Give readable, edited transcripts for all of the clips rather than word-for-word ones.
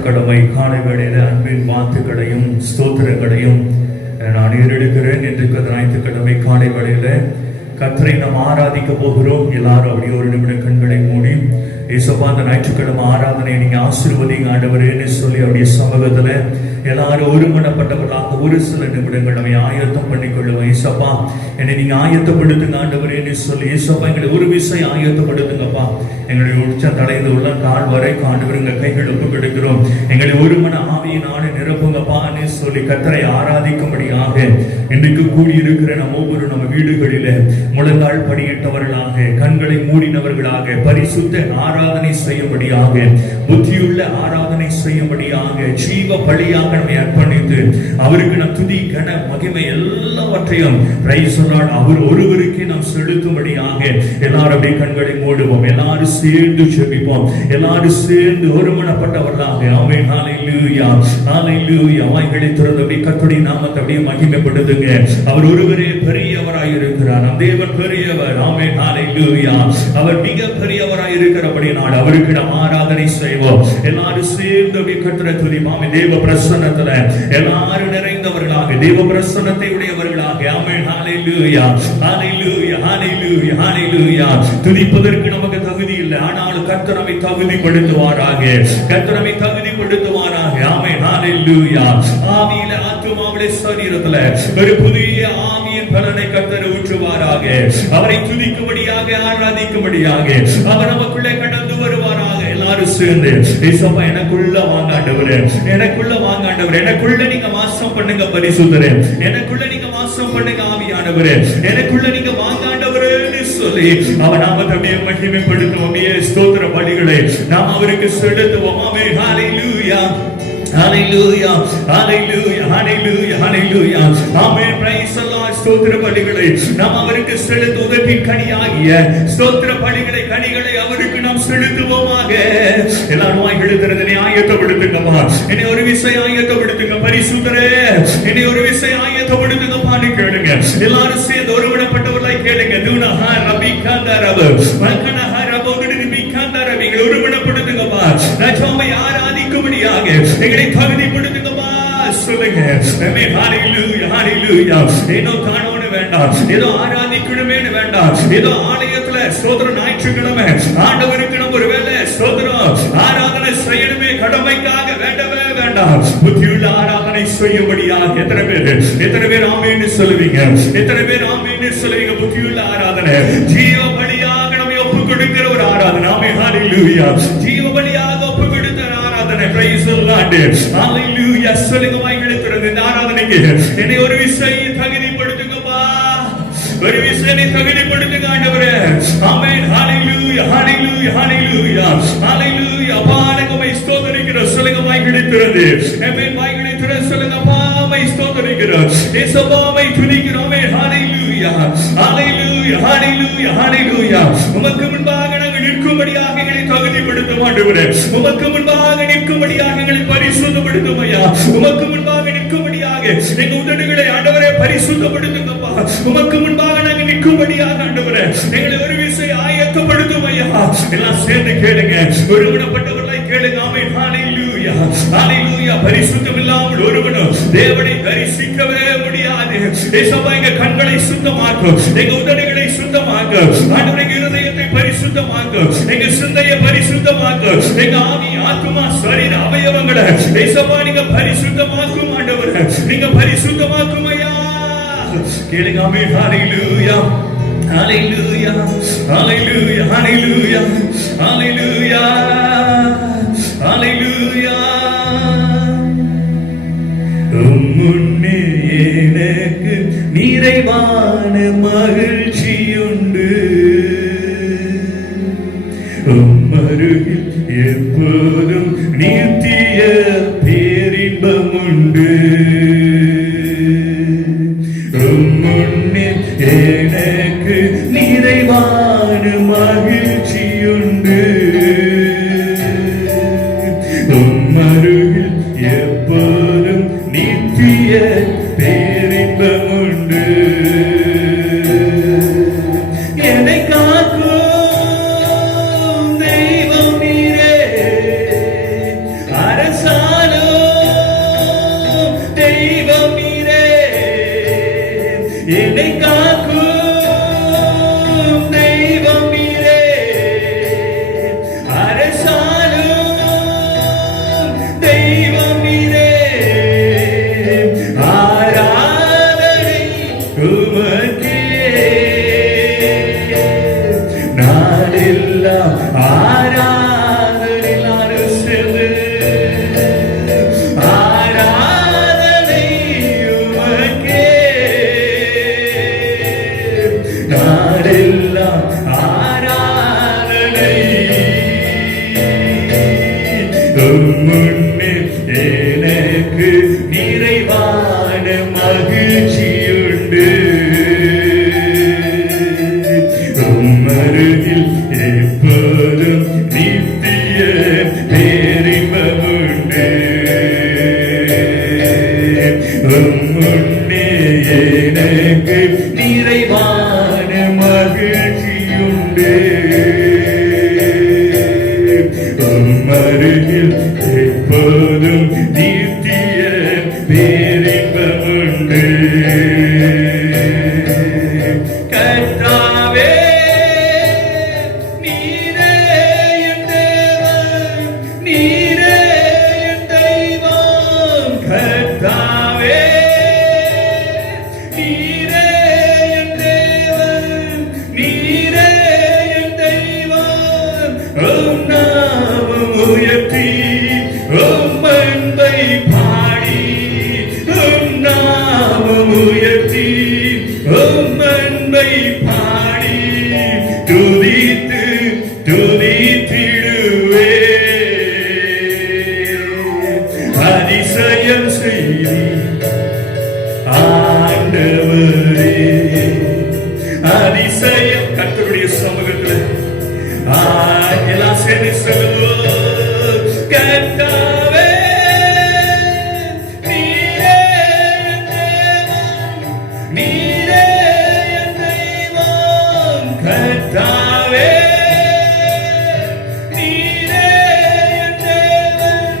ஞாயிற்றுக்கிழமை காலை வேளையில அன்பின் வாழ்த்துக்களையும் ஸ்தோத்திரங்களையும் நான் ஏறெடுக்கிறேன். இன்றைக்கு ஞாயிற்றுக்கிழமை காலை வேளையில கர்த்தரை நாம் ஆராதிக்க போகிறோம். எல்லாரும் அப்படியே ஒரு நிமிடம் கண்களை மூடி ஏசப்பா அந்த ஞாயிற்றுக்கிழமை ஆராதனை நீங்க ஆசீர்வதிங்க ஆண்டவரேன்னு சொல்லி அப்படியே சமூகத்துல எல்லாரும் ஒருமனப்பட்டவர்களாக ஒரு சில நிமிடங்கள் நம்ம ஆயத்தம் பண்ணிக்கொள்ளுவோம். ஏசப்பா என்னை நீங்க ஆயத்தப்படுத்துங்க ஆண்டவரேன்னு சொல்லி ஏசப்பா எங்களை ஒரு விஷயம் ஆயத்தப்படுத்துங்கப்பா. எங்களுடைய உச்ச தலைந்து உள்ள கால் வரை ஆண்டவருங்க கைகள் ஒப்பு கொடுக்கிறோம். எங்களை ஒருமன ஆவியினால நிரப்புங்கப்பான்னு சொல்லி கர்த்தரை ஆராதிக்கும்படியாக இன்றைக்கு கூடியிருக்கிற நம்ம ஒவ்வொரு நம்ம வீடுகளில முழங்கால் படியிட்டவர்களாக கண்களை மூடினவர்களாக பரிசுத்த ஆராதனை செய்யும்படியாக புத்தியுள்ள ஆராதனை செய்யும்படியாக ஜீவ பலியாக நம்மை அர்ப்பணித்து அவருக்கு நம் துதி கன மகிமை எல்லாவற்றையும் அவர் ஒருவருக்கே நாம் செலுத்தும்படியாக எல்லாரும் அப்படியே கண்களை மூடுவோம். எல்லாரும் சேர்ந்து செபிப்போம். எல்லாரும் சேர்ந்து ஒருமனப்பட்டவர்களாக ஆமென் ஹல்லேலூயா ஹல்லேலூயா வாய்களை திறந்து அப்படியே கர்த்தருடைய நாமத்தை அப்படியே மகிமைப்படுத்துங்க. அவர் ஒருவரே பெரியவராய் இருக்கிறார். நம் தேவன் பெரியவர். ஆமென் ஹல்லேலூயா. அவர் மிக பெரியவராய் இருக்கிறபடியால் அவருக்கு நாம் ஆராதனை செய்வோம். எல்லாரும் சேர்ந்து அப்படியே கர்த்தரை துதிப்போம். தேவ பிரசன்னத்துல எல்லாரும் நிறைந்தவர்களாக தேவ பிரசன்னத்தை உடையவர்களாக ஆமென் ஹல்லேலூயா ஹல்லேலூயா ஹல்லேலூயா ஹல்லேலூயா. துதிப்பதற்கு நமக்கு தகுதி இல்லை, ஆனாலும் கர்த்தர் நம்மை தகுதிப்படுத்துவாராக. கர்த்தர் நம்மை தகுதிப்படுத்துவாராக. ஆமென் ஹல்லேலூயா. ஆவியில ஆத்துமாவிலே சரீரத்துல ஒரு புதிய ஆவியின் பலனை கர்த்தர் ஊற்றுவாராக. அவரை துதிக்கும்படியாக ஆராதிக்கும்படியாக அவர் நமக்குள்ளே கடந்து வருவாராக. எல்லாரும் சேர்ந்து ஏசப்பா எனக்குள்ள வாங்க ஆண்டவரே, எனக்குள்ள வாங்க ஆண்டவரே, எனக்குள்ள நீங்க வாசம் பண்ணுங்க பரிசுத்தரே, எனக்குள்ள நீங்க வாசம் பண்ணுங்க ஆவியானவரே, எனக்குள்ள நீங்க வாங்க ஆண்டவரேன்னு சொல்லி அவர் நாமத்தை அப்படியே மகிமைப்படுத்துவோம். ஸ்தோத்திர பலிகளை நாம் அவருக்கு செலுத்துவோம். ஆமென் ஹல்லேலூயா ஹல்லேலூயா ஹல்லேலூயா ஹல்லேலூயா ஹல்லேலூயா. ஆமென் பிரைஸ் தி லார்ட். ஸ்தோத்திர பலிகளை நாம் அவருக்கு செலுத்து உதட்டின் கனியாகிய ஸ்தோத்திர பலிகளை கனிகளை அவருக்கு நாம் செலுத்துவோமாக. எல்லாரும் வாய்களை திறந்து ஆயத்தப்படுத்துங்கப்பா. என்னை ஒரு விஷயம் ஆயத்தப்படுத்துங்க பரிசுத்தரே, என்னை ஒரு விஷயம் ஆயத்தப்படுத்துங்கப்பான்னு கேளுங்க. எல்லாரும் சேர்ந்து ஒருமனப்பட்டவர்களாய் கேளுங்க. துனஹா ரபிகந்தரப வல்கனஹா ரபோகடி பிகந்தரப எங்களை ஒருமனப்படுத்துங்கப்பா. ராஜாவை ஆராதிக்கும்படியாக எங்களை தகுதிப்படுத்துங்கப்பா சொல்லுங்க. ஆமென் ஹல்லேலூயா ஹல்லேலூயா. ஏதோ காணோன்னு வேண்டாம், ஏதோ ஆராதிக்கணுமேன்னு வேண்டாம், ஏதோ ஆலயத்துல ஸ்தோத்திர ஞாயிற்றுக்கிழமை ஆண்டவருக்கு நம்ம ஒரு வேளை ஸ்தோத்திரம் ஆராதனை செய்யணுமே கடமைக்காக வேண்டவே வேண்டாம். புத்தியுள்ள ஆராதனை செய்யும்படியாக எத்தனை பேர் ஆமென்னு சொல்லுவீங்க? எத்தனை பேர் ஆமென்னு சொல்லுவீங்க? புத்தியுள்ள ஆராதனை ஜீவ பலியாக நம்ம ஒப்பு கொடுக்கிற ஒரு ஆராதனை. ஆமென் ஹல்லேலூயா. ஜீவ பலியாக ஒப்பு கொடுக்கிற ஆராதனை. பிரைஸ் தி லார்ட் ஹல்லேலூயா. சொல்லுங்க வாய்களை திறந்து இந்த ஆராதனைக்கு என்னை ஒரு விஷயம் தகுதிப்படுத்துங்கப்பா, ஒரு விஷயம் தகுதிப்படுத்துங்க ஆண்டவரே. ஆமென் ஹல்லேலூயா ஹல்லேலூயா ஹல்லேலூயா ஹல்லேலூயா. பாடகமை ஸ்தோத்திரிக்கிற சொல்லுங்க வாய்களை திறந்து. ஆமென் வாய்களை திறந்து சொல்லுங்க பாவை ஸ்தோத்திரிக்கிற இயேசுவை துதிக்கிறோம். ஆமென் ஹல்லேலூயா ஹல்லேலூயா ஹல்லேலூயா ஹல்லேலூயா. உமக்கு முன்பாக நாங்கள் நிற்கும்படியாக எங்களை தகுதிப்படுத்தும் ஆண்டவரே. உமக்கு முன்பாக நிற்கும்படியாக எங்களை பரிசுத்தப்படுத்தும் ஐயா. உமக்கு முன்பாக நிற்கும்படியாக எங்க உதடுகளை ஆண்டவரே பரிசுத்தப்படுத்துங்கப்பா. உமக்கு முன்பாக நாங்கள் நிற்கும்படியாக ஆண்டவரே எங்களை ஒரு விஷயம் ஆயத்தப்படுத்தும் ஐயா. எல்லாம் சேர்ந்து கேளுங்க, ஒருமனப்பட்டவர்களாய் கேளுங்க. ஆமென் ஹல்லேலூயா ஹல்லேலூயா. பரிசுத்தம் இல்லாமல் ஒருவனும் தேவனை தரிசிக்கவே முடியாது. ஏசப்பா எங்க கண்களை சுத்தமாக்கும், எங்க உதடுகளை சுத்தமாக்கும் ஆண்டவரே, எங்க இருதயத்தை பரிசுத்தமாக்கும், எங்க சிந்தையை பரிசுத்தமாக்கும், எங்க ஆவி ஆத்துமா சரீர அவயவங்களை ஏசப்பா நீங்க பரிசுத்தமாக்கும் ஆண்டவரே, நீங்க பரிசுத்தமாக்கும் ஐயா. கேளுங்க. ஆமென் ஹல்லேலூயா ஹல்லேலூயா ஹல்லேலூயா ஹல்லேலூயா ஹல்லேலூயா ஹல்லேலூயா. முன்னே எனக்கு நிறைவான மகிழ்ச்சியுண்டு, அருகில் எப்போதும் நித்திய பேரின்பம் உண்டு. முன்னே எனக்கு நிறைவான மகிழ்ச்சியுண்டு, அருகில் எப்போதும் நித்திய பேரின்பம் உண்டு. என்னை காக்கும் தெய்வம் நீரே, அரசா என்னை காக்கும் தெய்வம் நீரே, அரசாளும் தெய்வம் நீரே, ஆராதனை உமக்கே, நாளெல்லாம் ஆராதனை நானும் சென்று ஆராதனை உமக்கே, நாளெல்லாம் ஆராதனை முன்னே எனக்கு நிறைவான மகிழ்ச்சியுண்டு, உம்மருகில் எப்போதும் நித்திய பேரின்பமுண்டு, முன்னே எனக்கு நிறைவான மகிழ்ச்சியுண்டு, உம்மருகில் எப்போதும் நித்திய பேரின்பமுண்டு. கர்த்தாவே நீரே என் தேவன், நீரே என் தெய்வம், கர்த்தாவே நீரே என் தேவன், நீரே என் தெய்வம், உம் நாமம் உயர்த்தி உம் அன்பை பாடி, உம் நாமம் உயர்த்தி உம் அன்பை பாடி துதித்து துதித்திடுவே, அதிசயம் செய்தி ஆண்டவரே, அதிசயம். கர்த்தருடைய சமூகத்தில் எல்லாம் சேர்ந்து சொல்லுவோம், கர்த்தாவே நீரே என் தேவன், நீரே என் தெய்வம், கர்த்தாவே நீரே என் தேவன்,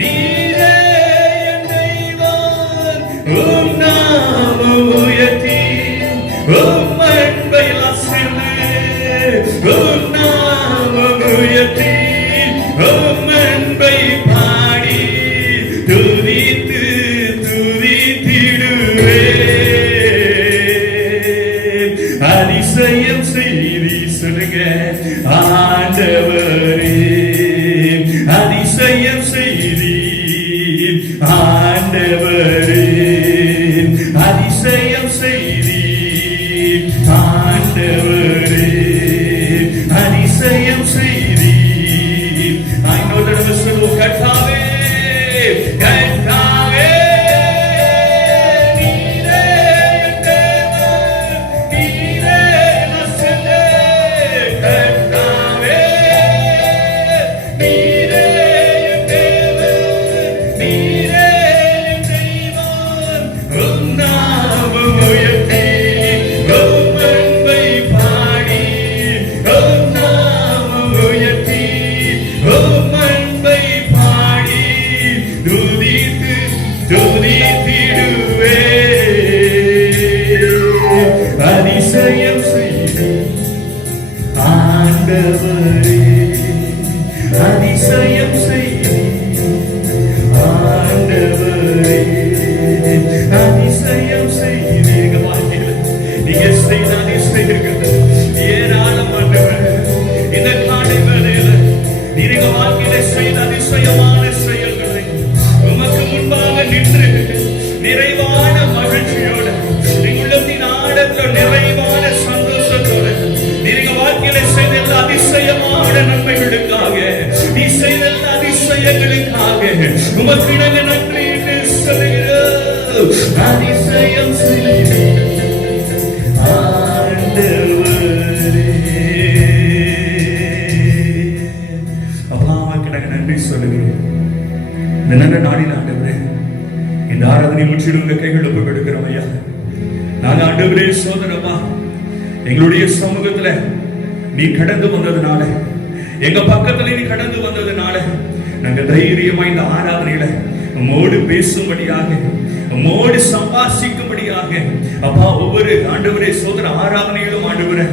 நீரே என் தெய்வம், உம் நாமம் உயர்த்தி உம் அன்பை சேர்ந்து உம் நாமம் உயர்த்தி உம் அன்பை பாடி துதித்து துதித்திடுவே, அதிசயம் செய்தி சொல்லுங்க ஆண்டவரே, அதிசயம் செய்தி ஆண்டவரே, அதிசயம் செய்தி ஆண்டவரே, அதிசயம் செய்தி. இன்னொரு தடவை சொல்லுவோம், கர்த்தாவே கர்த்தாவே நீரே என் தேவன், நீரே என் ஆசை, கர்த்தாவே நீரே என் தேவன், நீரே என் தெய்வம், உம் நாமம் உயர்த்தி உம் அன்பை பாடி, உம் நாமம் உயர்த்தி உம் அன்பை பாடி துதித்து துதித்திடுவே, அதிசயம் செய்தி ஆண்டவரே, அதிசயம் செய்தி ஆண்டவரே, அதிசயம் செய்தி. எங்க வாழ்க்கையில் நீங்க செய்த அதிசயங்கள் ஏராளம் ஆண்டவரே. இந்த காலை வேளையில நீங்க வாழ்க்கையில செய்த அதிசயமான செயல்களை உமக்கு முன்பாக நின்று நிறைவான மகிழ்ச்சியோடு, உள்ளத்தின் ஆழத்தில் நிறைவான சந்தோஷத்தோடு நீங்க வாழ்க்கையில செய்த எல்லா அதிசயமான நன்மைகளுக்காக, நீ செய்த எல்லா அதிசயங்களுக்காக உமக்கு நாங்கள் நன்றி என்று சொல்கிறோம். அதிசயம் செய்தி ஆண்டவரே, அப்பாவுக்கு நாங்கள் நன்றி சொல்லுகிறோம். இந்த நல்ல நாளில் ஆண்டவரே, இந்த ஆராதனை முற்றிலும் உங்க கைகள் ஒப்புக் கொடுக்கிறோம் ஐயா. நாங்க ஆண்டவரே சோதரப்பா, எங்களுடைய சமூகத்துல நீ கடந்து வந்ததுனால, எங்க பக்கத்துல நீ கடந்து வந்ததுனால நாங்க தைரியமா இந்த ஆராதனையில உம்மோடு பேசும்படியாக, உம்மோடு சம்பாஷிக்கும்படியாக செய்யும்படியாக அப்பா ஒவ்வொரு ஆண்டவரே சோதர ஆராதனையிலும் ஆண்டவரே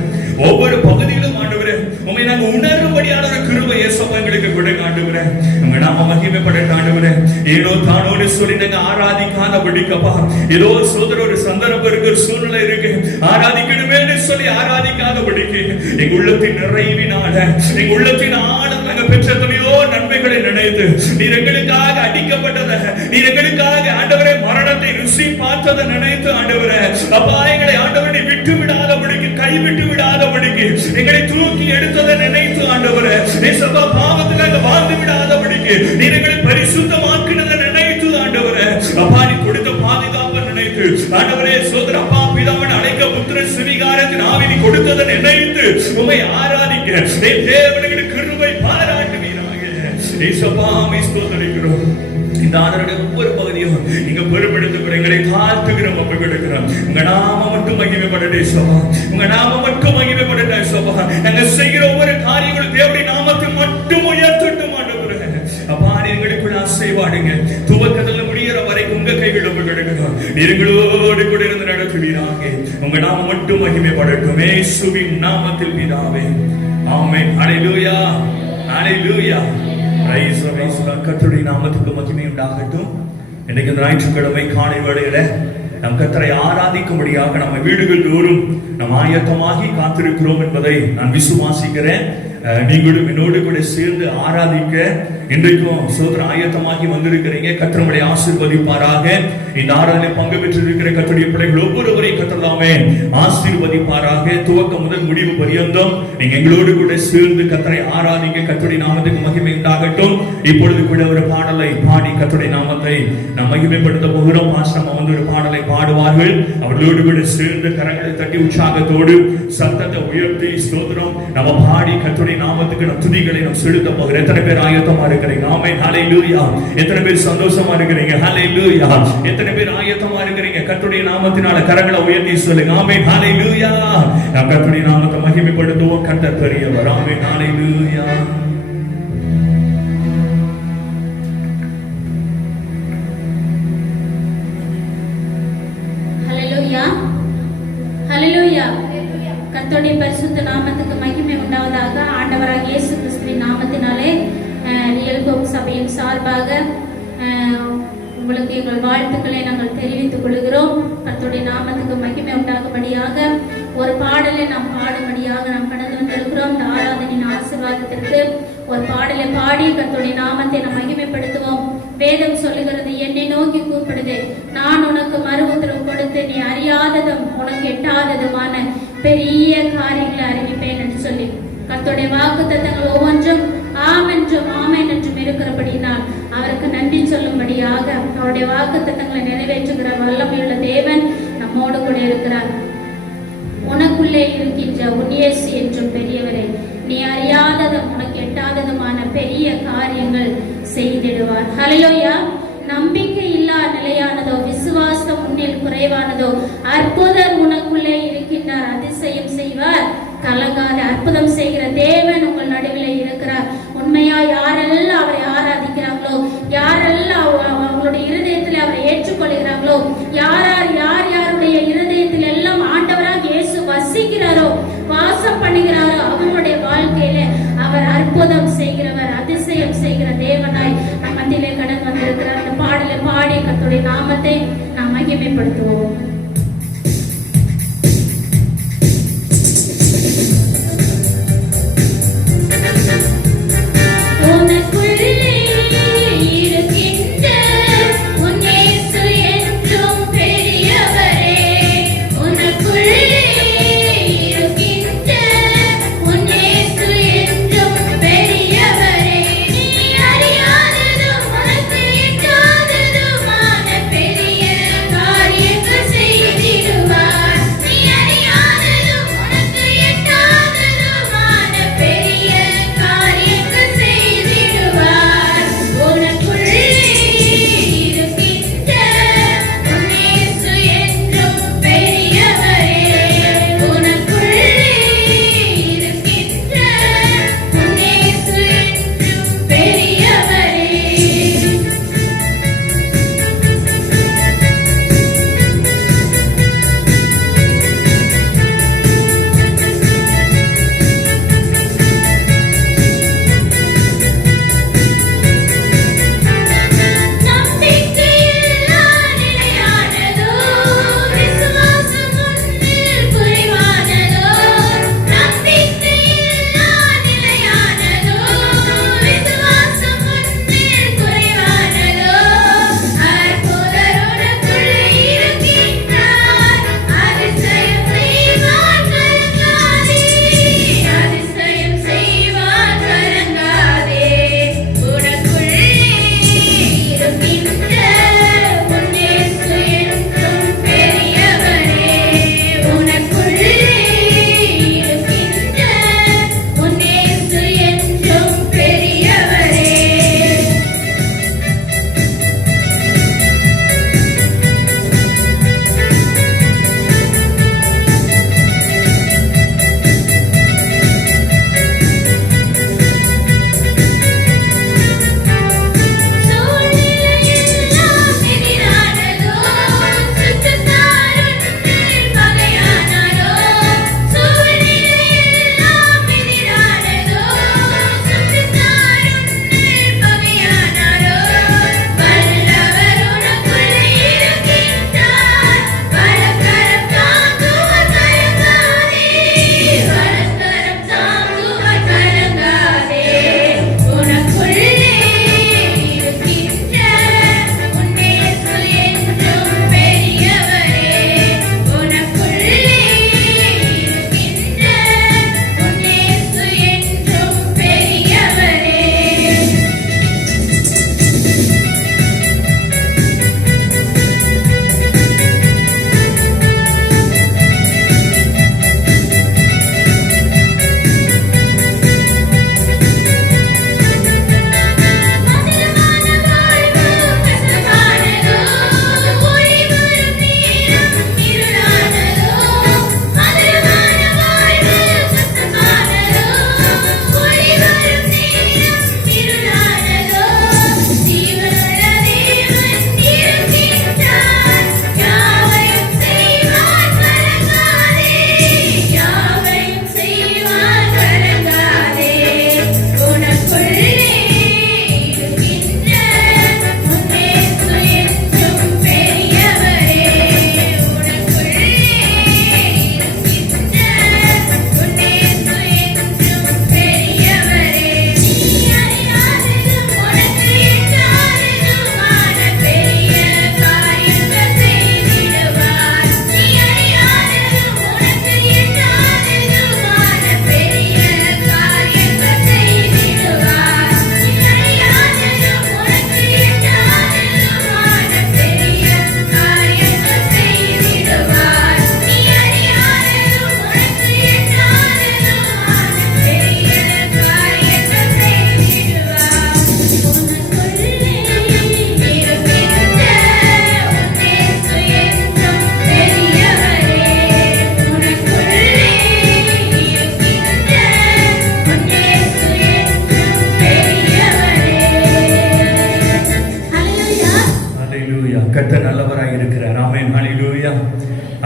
ஒவ்வொரு பகுதியிலும் ஆண்டவரே உண்மை நாங்கள் உணரும்படியான ஒரு கிருபை இயேசுவா எங்களுக்கு கொடுங்க ஆண்டவரே. உங்க நாம மகிமைப்படட்டும் ஆண்டவரே. ஏனோ தானோன்னு சொல்லி நாங்க ஆராதிக்காதபடிக்கப்பா ஏதோ சோதர ஒரு சந்தர்ப்பம் இருக்கு, ஒரு சூழ்நிலை இருக்கு, ஆராதிக்கணுமே சொல்லி ஆராதிக்காதபடிக்கு எங்க உள்ளத்தின் நிறைவினால எங்க உள்ளத்தின் ஆழம் நாங்க பெற்ற எத்தனையோ நன்மைகளை நினைத்து நீர் எங்களுக்காக அடிக்கப்பட்டதை நீர் எங்களுக்காக ஆண்டவரே மரணத்தை ருசி பார்த்ததை நினைத்து ஆண்டவரே அப்பா எங்களை ஆண்டவரை விட்டு விடாதபடிக்கு கைவிட்டு விடாதபடிக்கு எங்களை தூக்கி எடுத்ததை நினைத்து ஆண்டவரே சபா பாவத்துக்காக வாழ்ந்து விடாதபடிக்கு நீர் எங்களை பரிசுத்தமாக்கினதை நினைத்து ஆண்டவரே அப்பா நீ கொடுத்த பாதுகாப்பை நினைத்து ஆண்டவரே சோதர அப்பா பிதாவின் அழைக்க புத்திர சுவிகாரத்தின் ஆவினி கொடுத்ததை நினைத்து உம்மை ஆராதிக்க தேவனுக்கு கிருபை பாராட்டுவீராக. ஏசப்பா மை ஸ்தோத்திரிக்கிறோம். இந்த ஆண்டவருடைய ஒவ்வொரு பகுதியும் நீங்க பொறுப்பெடுத்து எங்களை தாழ்த்துகிறோம், அப்ப கொடுக்கிறோம். உங்க நாம மட்டும் மகிமைப்படட்டே சபா, உங்க நாம மட்டும் மகிமைப்படட்டே சபா. நாங்க செய்கிற ஒவ்வொரு காரியங்களும் தேவனுடைய நாமத்தை மட்டும் உயர்த்தட்டும் ஆண்டவரே. அப்பா எங்களுக்குள்ள ஆசைவாடுங்க, துவக்கத்துல முடிகிற வரைக்கும் உங்க கைகள் ஒப்பு கொடுக்கிறோம். எங்களோடு கூட இருந்து நடத்துவீராக. உங்க நாம மட்டும் மகிமைப்படட்டும் இயேசுவின் நாமத்தில் பிதாவே, ஆமென். ஹல்லேலூயா, ஹல்லேலூயா. கர்த்தருடைய நாமத்துக்கு மகிமை உண்டாகட்டும். இன்னைக்கு ஞாயிற்றுக்கிழமை காலை வேளையில நம் கர்த்தரை ஆராதிக்கும்படியாக நம்ம வீடுகள் தோறும் நம் ஆயத்தமாகி காத்திருக்கிறோம் என்பதை நான் விசுவாசிக்கிறேன். நீங்களும் என்னோடு கூட சேர்ந்து ஆராதிக்க இன்றைக்கும் சோதர ஆயத்தமாகி வந்திருக்கிறீங்க. கர்த்தரை ஆசீர்வதிப்பாராக. இந்த ஆராதனை பங்கு பெற்றிருக்கிற கர்த்தருடைய பிள்ளைகள் ஒவ்வொருவரையும் கர்த்தராமே ஆசீர்வதிப்பாராக. துவக்கம் முதல் முடிவு பரியந்தம் நீங்க எங்களோடு கூட சேர்ந்து கர்த்தரை ஆராதிக்க. கர்த்தருடைய நாமத்துக்கு மகிமை உண்டாகட்டும். இப்பொழுது கூட ஒரு பாடலை பாடி கர்த்தருடைய நாமத்தை நாம் மகிமைப்படுத்த போகிறோம். ஆசிரமம் வந்து ஒரு பாடலை பாடுவார்கள். அவர்களோடு கூட சேர்ந்து கரங்களை தட்டி உற்சாகத்தோடு சத்தத்தை உயர்த்தி ஸ்தோத்திரம் நம்ம பாடி கர்த்தருடைய நாமத்துக்கு நம் துதிகளை நாம் செலுத்த போகிறோம். எத்தனை பேர் ஆயத்தமா இருக்கிறீங்க? ஆமென், ஹல்லேலூயா. எத்தனை பேர் சந்தோஷமா இருக்கிறீங்க? ஹல்லேலூயா. எத்தனை பேர் ஆயத்தமா இருக்கிறீங்க? கர்த்தருடைய நாமத்தினால கரங்களை உயர்த்தி சொல்லுங்க. ஆமென், ஹல்லேலூயா. நாம் கர்த்தருடைய நாமத்தை மகிமைப்படுத்துவோம். கர்த்தர் பெரியவர். ஆமென், ஹல்லேலூயா. ஹல்லேலூயா, ஹல்லேலூயா. கர்த்தருடைய பரிசுத்த நாமத்துக்கு மகிமை உண்டாவதாக. ஆண்டவராக இயேசு கிறிஸ்துவின் நாமத்தினாலே ரியல் ஹோப் சபையின் சார்பாக உங்களுக்கு எங்கள் வாழ்த்துக்களை நாங்கள் தெரிவித்துக் கொள்கிறோம். கர்த்தருடைய நாமத்துக்கு மகிமை உண்டாகும்படியாக ஒரு பாடலை நாம் பாடும்படியாக நாம் கடந்து வந்திருக்கிறோம். இந்த ஆராதனின் ஆசீர்வாதத்திற்கு ஒரு பாடலை பாடி கர்த்தருடைய நாமத்தை நாம் மகிமைப்படுத்துவோம். வேதம் சொல்லுகிறது, என்னை நோக்கி கூப்பிடுது, நான் உனக்கு மறு உத்தரவு கொடுத்து நீ அறியாததும் உனக்கு எட்டாததுமான பெரிய காரியங்களை அறிவிப்பேன் என்று சொல்லி கர்த்தருடைய வாக்குத்தத்தங்கள் ஒவ்வொன்றும் ஆம் என்றும் ஆமென் என்றும் இருக்கிறபடினால் அவருக்கு நன்றி சொல்லும்படியாக அவருடைய வாக்குத்தத்தங்களை நிறைவேற்றுகிற வல்லமையுள்ள தேவன் நம்மோடு கூட இருக்கிறார். உனக்குள்ளே இருக்கின்ற உன் இயேசு என்றும் பெரியவரை, நீ அறியாததும் உனக்கு எட்டாததுமான பெரிய காரியங்கள் செய்திடுவார். ஹல்லேலூயா. நம்பிக்கை இல்லா நிலையானதோ விசுவாசம் உன்னில் குறைவானதோ அற்புதர் உனக்குள்ளே இருக்கின்றார், அதிசயம் செய்வார், கலங்காத அற்புதம் செய்கிற தேவன் உங்கள் நடுவில் இருக்கிறார். உண்மையா யாரெல்லாம் அவரை ஆராதிக்கிறாங்களோ, யாரெல்லாம் அவங்களுடைய இருதயத்தில் அவரை ஏற்றுக்கொள்கிறாங்களோ, யார் யாருடைய இருதயத்தில் எல்லாம் ஆண்டவராக இயேசு வசிக்கிறாரோ, வாசம் பண்ணுகிறாரோ, அவங்களுடைய வாழ்க்கையில அவர் அற்புதம் செய்கிறவர், அதிசயம் செய்கிற தேவனாய் நம் மத்தியிலே கடந்து வந்திருக்கிறார். அந்த பாடலை பாடி கர்த்தருடைய நாமத்தை நாம் மகிமைப்படுத்துவோம். பெரிய காரியங்கள்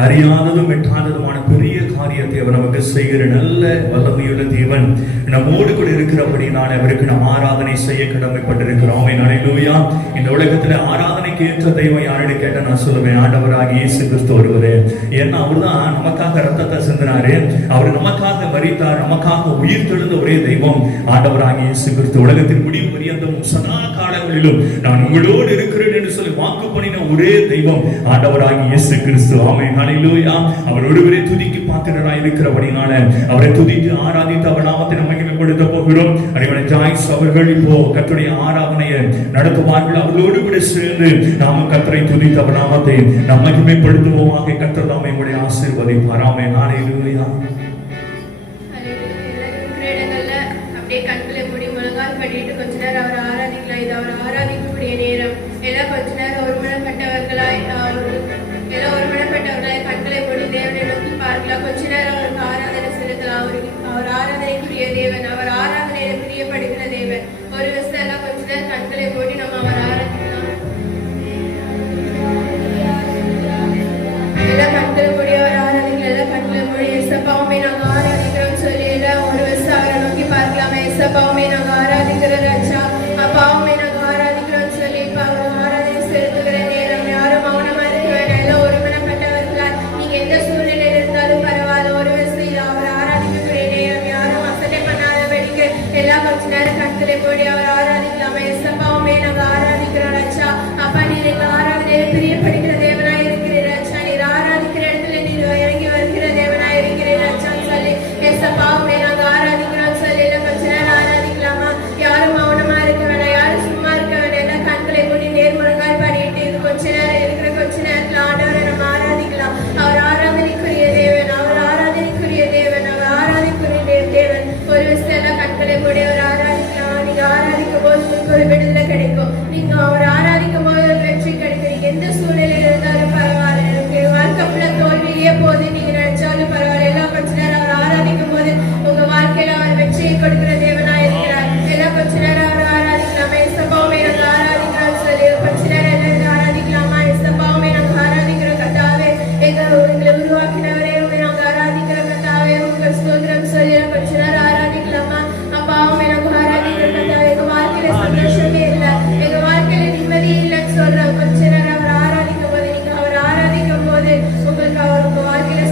அறியாததும் எட்டாததுமான பெரிய காரியத்தை அவர் நமக்கு செய்கிற நல்ல வல்லமையுள்ள தேவன் நம்மோடு கூட இருக்கிறபடினால அவருக்கு நாம் ஆராதனை செய்ய கடமைப்பட்டிருக்கிறோம். அல்லேலூயா. இந்த உலகத்துல ஆராதனைக்கு ஏற்ற தெய்வம் யாருன்னு கேட்ட நான் சொல்லுவேன், ஆண்டவராகிய இயேசு கிறிஸ்து ஒருவரே. ஏன்னா அவர்தான் நமக்காக ரத்தத்தை சிந்தினாரு, அவர் நமக்காக மரித்தார், நமக்காக உயிர் தெழுந்த ஒரே தெய்வம் ஆண்டவராகிய இயேசு கிறிஸ்து. உலகத்தின் முடிவு பரியந்தமும் சதா காலங்களிலும் நான் உங்களோடு இருக்கிறேன் என்று சொல்லி வாக்கு பண்ணின ஒரே தெய்வம் ஆண்டவராகிய இயேசு கிறிஸ்து. ஆமென். அல்லேலூயா. அவர் ஒருவரே துதிக்கு பாத்திரராய் இருக்கிறபடினால அவரை துதித்து ஆராதித்து அவர் நாமத்தை நம்ம மகிமைப்படுத்த போகிறோம். அறிவனை ஜாய்ஸ் அவர்கள் இப்போ கர்த்தருடைய ஆராதனையை நடத்துவார்கள். அவர்களோடு கூட சேர்ந்து நாம கர்த்தரை துதித்து அவர் நாமத்தை நாம் மகிமைப்படுத்துவோமாக. கர்த்தர் தாமே உங்களை ஆசீர்வதிப்பார். ஆமென். அல்லேலூயா. அப்படியே கண்களை மூடி முழங்கால் பண்ணிட்டு கொஞ்ச நேரம் அவர் ஆராதிக்கலாம். இது அவர் ஆராதிக்கக்கூடிய நேரம். எல்லாம் கொஞ்ச நேரம் ஒருமனப்பட்டவர்களாய் கண்களை மூடி தேவனை நோக்கி பார்க்கலாம். கொஞ்ச நேரம் அவருக்கு ஆராதனை செலுத்தலாம். அவர் ஆராதனைக்குரிய தேவன், அவர் ஆராதனையில பிரியப்படுகிற தேவன். ஒரு விஷயம் எல்லாம் கொஞ்ச நேரம் கண்களை மூடி நம்ம அவர் ஆராதிக்கலாம். எல்லாம் கண்களை மூடி அவர் ஆராதிக்கலாம். எல்லாம் கண்களை மூடி எசப்பாவுமே நாங்கள் ஆராதிக்கிறோம் சொல்லி எல்லாம் ஒரு விஷயம் அவரை நோக்கி பார்க்கலாமே. எசப்பாவுமே நாங்கள் ஆராதிக்கிற ராஜா, அப்பாவுமே நாங்கள் ஆராதிக்கிறோம் சொல்லி இப்ப அவர் ஆராதனை செலுத்துகிற நேரம். யாரும் மௌனமா இருக்க வேண்டாம். எல்லாம் ஒருமனப்பட்டவர்களா நீங்க எந்த சூழ்நிலையில இருந்தாலும் பரவாயில்ல. ஒரு விஷயம் அவர் ஆராதிக்கக்கூடிய நேரம். யாரும் அசட்டை பண்ணாதபடிக்கு எல்லாம் கொஞ்ச நேரம் கண்களை மூடி அவர் ஆராதிக்கலாமே. எசப்பாவுமே நாங்கள் ஆராதிக்கிறோம் ராஜா. அப்பா நீர் எங்க ஆராதனையில பிரியப்படுகிற தேவனாய் இருக்கிறீர் ராஜா. நீர் ஆராதிக்கிற இடத்துல நீர் இறங்கி வருகிற தேவனாய் இருக்கிறீர் ராஜா சொல்லி எசப்பாவுமே நாங்கள் ஆராதிக்கிறோம் சொல்லி எல்லாம் கொஞ்ச நேரம் ஆராதிக்கலாமா. யாரும் மௌனமா இருக்க வேண்டாம், யாரும் சும்மா இருக்க வேண்டாம். எல்லாம் கண்களை மூடி நேர்முழங்கால் பண்ணிட்டு இது கொஞ்ச நேரம் இருக்கிற கொஞ்ச நேரத்துல ஆண்டவரை நம்ம ஆராதிக்கலாம். அவர் ஆராதனைக்குரிய தேவன், அவர் ஆராதனைக்குரிய தேவன், அவர் ஆராதனைக்குரிய தேவன். ஒரு விஷயம் எல்லாம் கண்களை மூடி அவர் ஆராதிக்கலாம். நீங்க ஆராதிக்கும் போது உங்களுக்கு ஒரு விடுதலை கிடைக்கும். நீங்க அவர் ஆராதிக்கும் போது ஒரு வெற்றி கிடைக்கும். நீங்க எந்த சூழ்நிலையில இருந்தாலும் பரவாயில்ல, எனக்கு வாழ்க்கைக்குள்ள தோல்வியே போது நீங்க நினைச்சாலும் பரவாயில்ல. எல்லாம் கொஞ்ச நேரம் அவர் ஆராதிக்கும் போது உங்க வாழ்க்கையில அவர் வெற்றியை கொடுக்கிற தேவனா இருக்கிறார். எல்லாம் கொஞ்ச நேரம் அவர் ஆராதிக்கலாமா. எசப்பாவுமே நாங்கள் ஆராதிக்கிறோம் சொல்லி கொஞ்ச நேரம் எல்லாரும் ஆராதிக்கலாமா. எசப்பாவுமே நாங்கள் ஆராதிக்கிற கத்தாவே, எங்களை உருவாக்கினவரே நாங்கள் ஆராதிக்கிற கத்தாவே, உங்க ஸ்தோத்திரம் சொல்லி கொஞ்ச நேரம் ஆராதிக்கலாமா. அப்பாவுமே நாங்கள் ஆராதிக்கிற கத்தாவே, எங்க வாழ்க்கையில சந்தோஷமே இல்லை, எங்க வாழ்க்கையில நிம்மதி இல்லைன்னு சொல்ற கொஞ்ச நேரம் அவர் ஆராதிக்கும் போது, நீங்க அவர் ஆராதிக்கும் போது உங்களுக்கு அவர் உங்க வாழ்க்கையில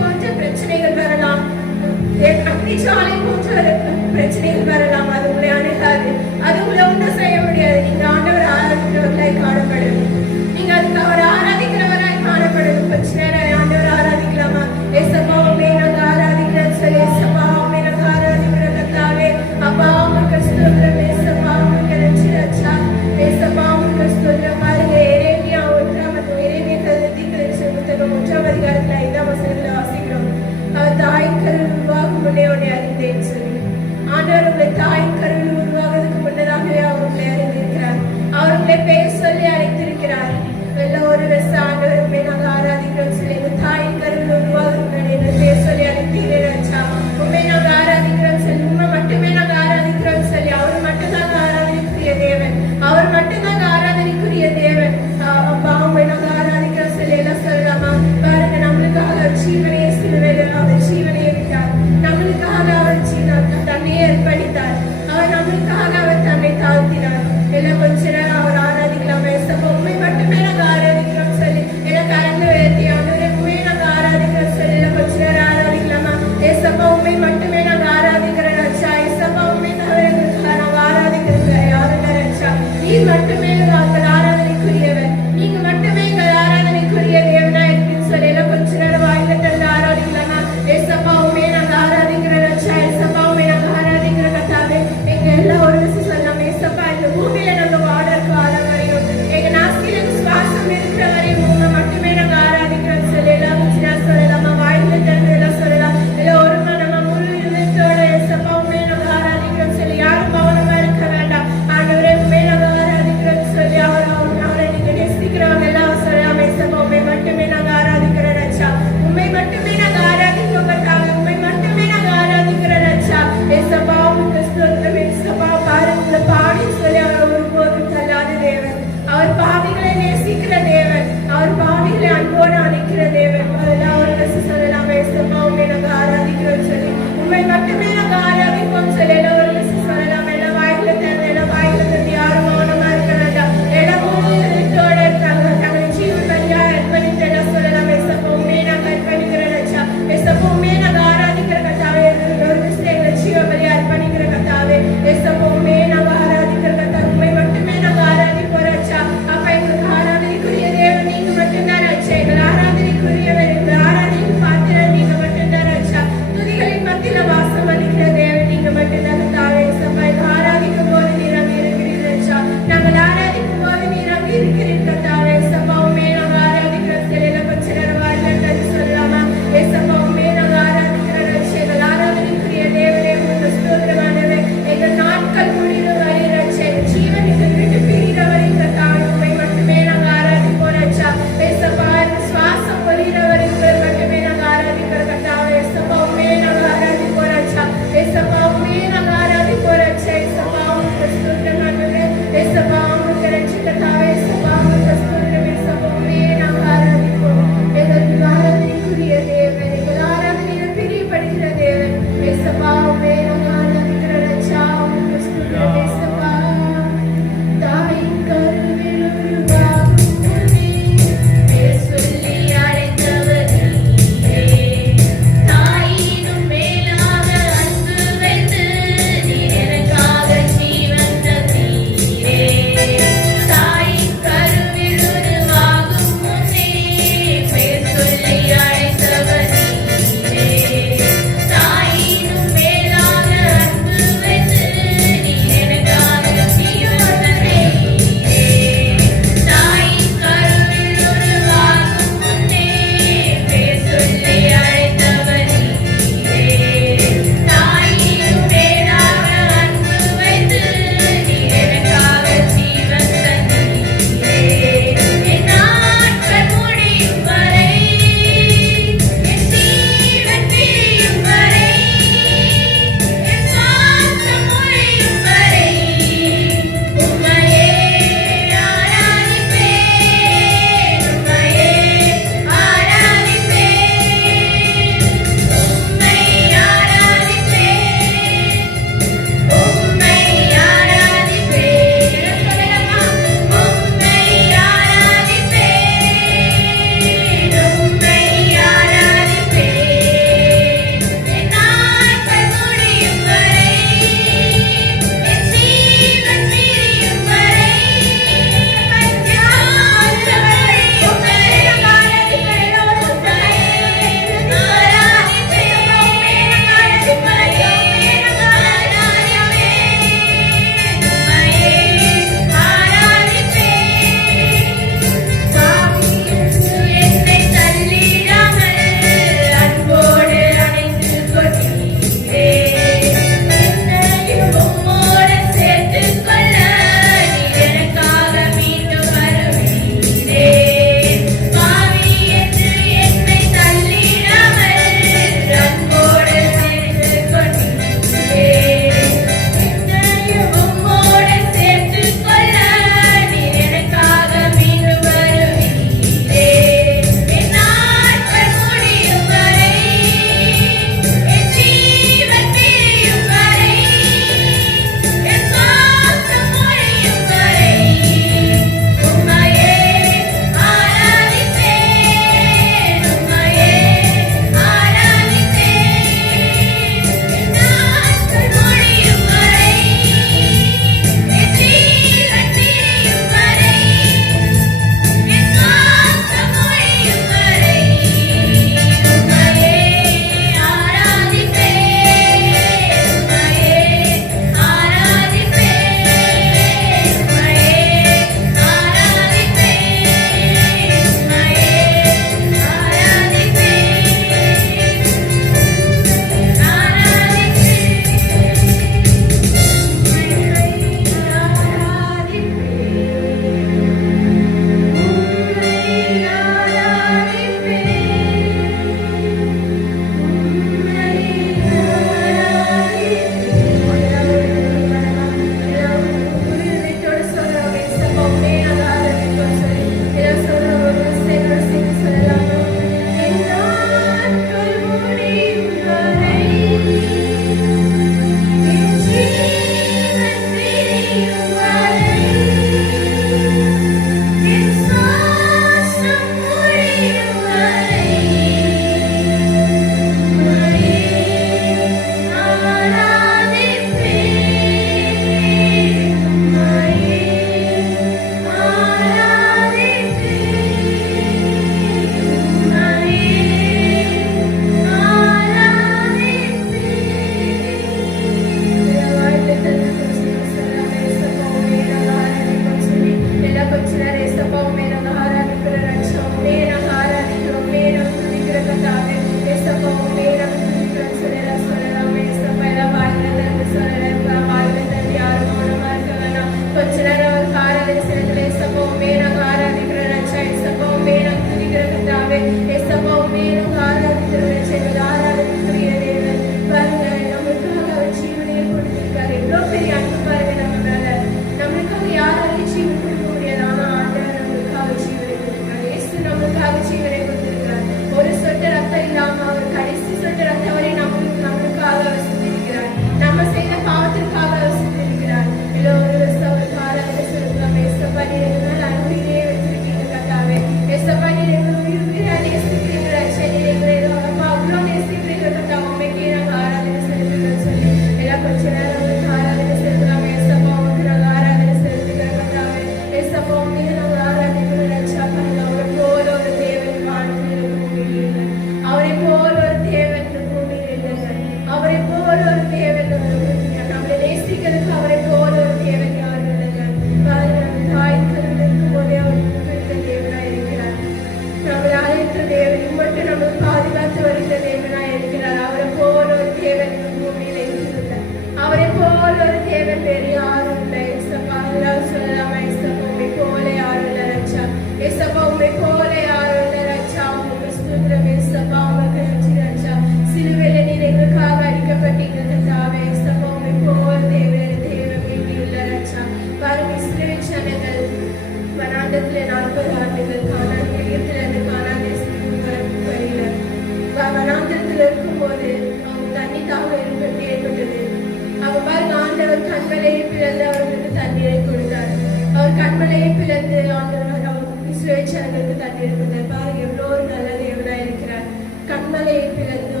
இருக்கிறார். பாருங்க எவ்வளோ ஒரு நல்ல தேவனா இருக்கிறார். கண்மலையை பிளந்து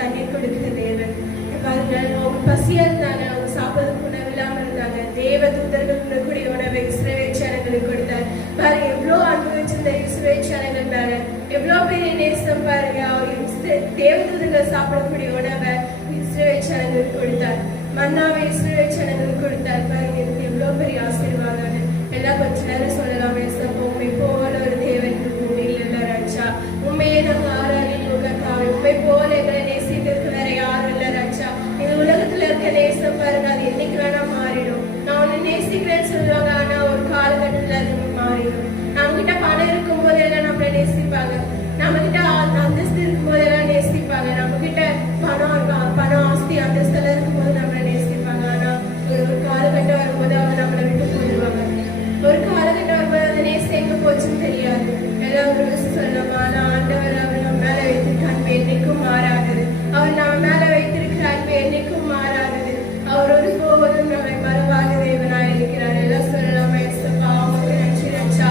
தண்ணீர் கொடுக்கிற தேவன். பாருங்க அவங்க பசியா இருந்தாங்க, அவங்க சாப்பிடுறதுக்கு உணவு இல்லாம இருந்தாங்க. தேவ தூதர்கள் கூடிய உணவை இஸ்ரவேல் ஜனங்களுக்கு கொடுத்தார். பாருங்க எவ்வளோ அனுபவிச்சிருந்த இஸ்ரவேல் ஜனங்கள் மேல எவ்வளோ பெரிய நேசம் பாருங்க. அவர் தேவ தூதர்கள் சாப்பிடக்கூடிய உணவை இஸ்ரவேல் ஜனங்களுக்கு கொடுத்தார். மன்னாவை இஸ்ரவேல் ஜனங்களுக்கு கொடுத்தார். பாருங்க இதுக்கு எவ்வளோ பெரிய ஆசீர்வாதம். எல்லாம் கொஞ்ச நேரம் சொல்லலாம். உண்மை போல ஒரு தேவன் பூமியில் இல்ல ராஜா. உண்மையை நாங்கள் ஆராதிக்கிறோம் கர்த்தாவே. உண்மை போல எங்களை நேசிக்கிறதுக்கு வேற யாரும் இல்ல ராஜா. இந்த உலகத்துல இருக்க நேசம் பாருங்க, அது என்னைக்கு வேணா மாறிடும். நான் உன்னை நேசிக்கிறேன்னு சொல்லுவாங்க, ஆனா ஒரு காலகட்டத்துல அது மாறிடும். நம்ம கிட்ட பணம் இருக்கும் போதெல்லாம் நம்மள நேசிப்பாங்க, நம்ம கிட்ட அந்தஸ்து இருக்கும் போதெல்லாம் நேசிப்பாங்க, நம்ம கிட்ட பணம் ஆஸ்தி அந்தஸ்தெல்லாம் இருக்கும் போது நம்மள நேசிப்பாங்க. ஆனா ஒரு காலகட்டம் வரும்போது அவங்க நம்மளை விட்டு போயிடுவாங்க. ஒரு காலகட்டம் வரும்போது அந்த நேசம் எங்க போச்சுன்னு தெரியாது. எல்லாம் ஒரு விஷயம் சொல்லலாமா, ஆனா ஆண்டவர் அவர் நம்ம மேல வைத்திருக்க அன்பு என்னைக்கும் மாறாதது. அவர் நம்ம மேல வைத்திருக்கிற அன்பு என்னைக்கும் மாறாதது. அவர் ஒரு போவதும் நம்மை மறவாத தேவனாய் இருக்கிறார். எல்லாம் சொல்லலாமா, இயேசுப்பா உமக்கு நன்றி ராஜா.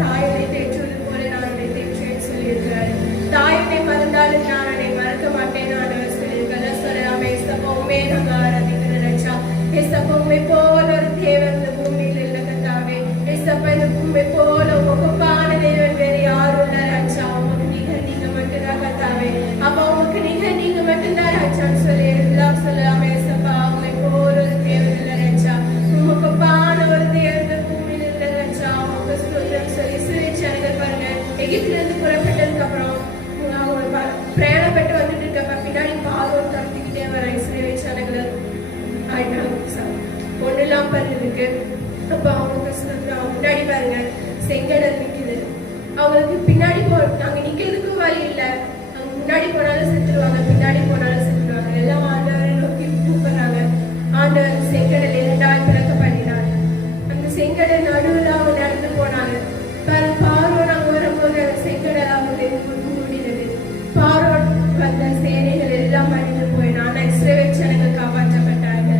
தாயை தேற்றுவது போல நான் உன்னை தேற்றுவேன் சொல்லியிருக்கிறார். தாயினை மறந்தாலும் நான் உன்னை மறக்க மாட்டேன்னு ஆண்டவர் சொல்லியிருக்கார். எல்லாம் சொல்லலாமா, இயேசுப்பா உண்மையை நாங்கள் ஆராதிக்கிற ராஜா. இயேசுப்பா உண்மை போல ஒரு தேவன் இந்த பூமியில் இல்லை கர்த்தாவே. இயேசுப்பா இந்த பூமி போல உமக்கான தேவன் வேறு யாரும் இல்லை ராஜா. உமக்கு நிகர் நீங்க மட்டும்தான் கர்த்தாவே. அப்ப உமக்கு நிகர் நீங்க மட்டும்தான் ராஜான்னு சொல்லி எல்லாம் சொல்லலாமா, இயேசுப்பா உண்மை போல ஒரு தேவன் இல்லை ராஜா. உமக்கான ஒரு தேவன் இந்த பூமியில் இல்லை ராஜா. உமக்கு ஸ்தோத்திரம் சொல்லி சிறைச்சாலைகள் பாருங்க, எகிப்துல இருந்து புறப்பட்டதுக்கு அப்புறம் அவங்க பிரயாணப்பட்டு வந்துட்டு இருக்கப்ப பின்னாடி பாதம் தடுத்துக்கிட்டே வர சிறைச்சாலைகளை ஒண்ணுலாம் பண்ணுறதுக்கு. அப்ப அவங்களுக்கு முன்னாடி பாருங்க செங்கடல் நிக்குது. அவங்களுக்கு பின்னாடி நாங்க நிக்கிறதுக்கும் வழி இல்லை. அவங்க முன்னாடி போனாலும் செத்துருவாங்க, பின்னாடி போனாலும் செத்துருவாங்க. எல்லாம் ஆண்டவரை நோக்கி கூப்பிடுறாங்க. ஆண்டவர் செங்கடல் 2 பிளக்க பண்ணினார். அந்த செங்கடல் நடுவில் அவங்க நடந்து போனாங்க. பார்வோன் அங்க வரும்போது அந்த செங்கடல் அவங்க மூடினது. பார்வோன் வந்த சேனைகள் எல்லாம் அழிந்து போயிடும். ஆனா இஸ்ரவேல் ஜனங்கள் காப்பாற்றப்பட்டாங்க.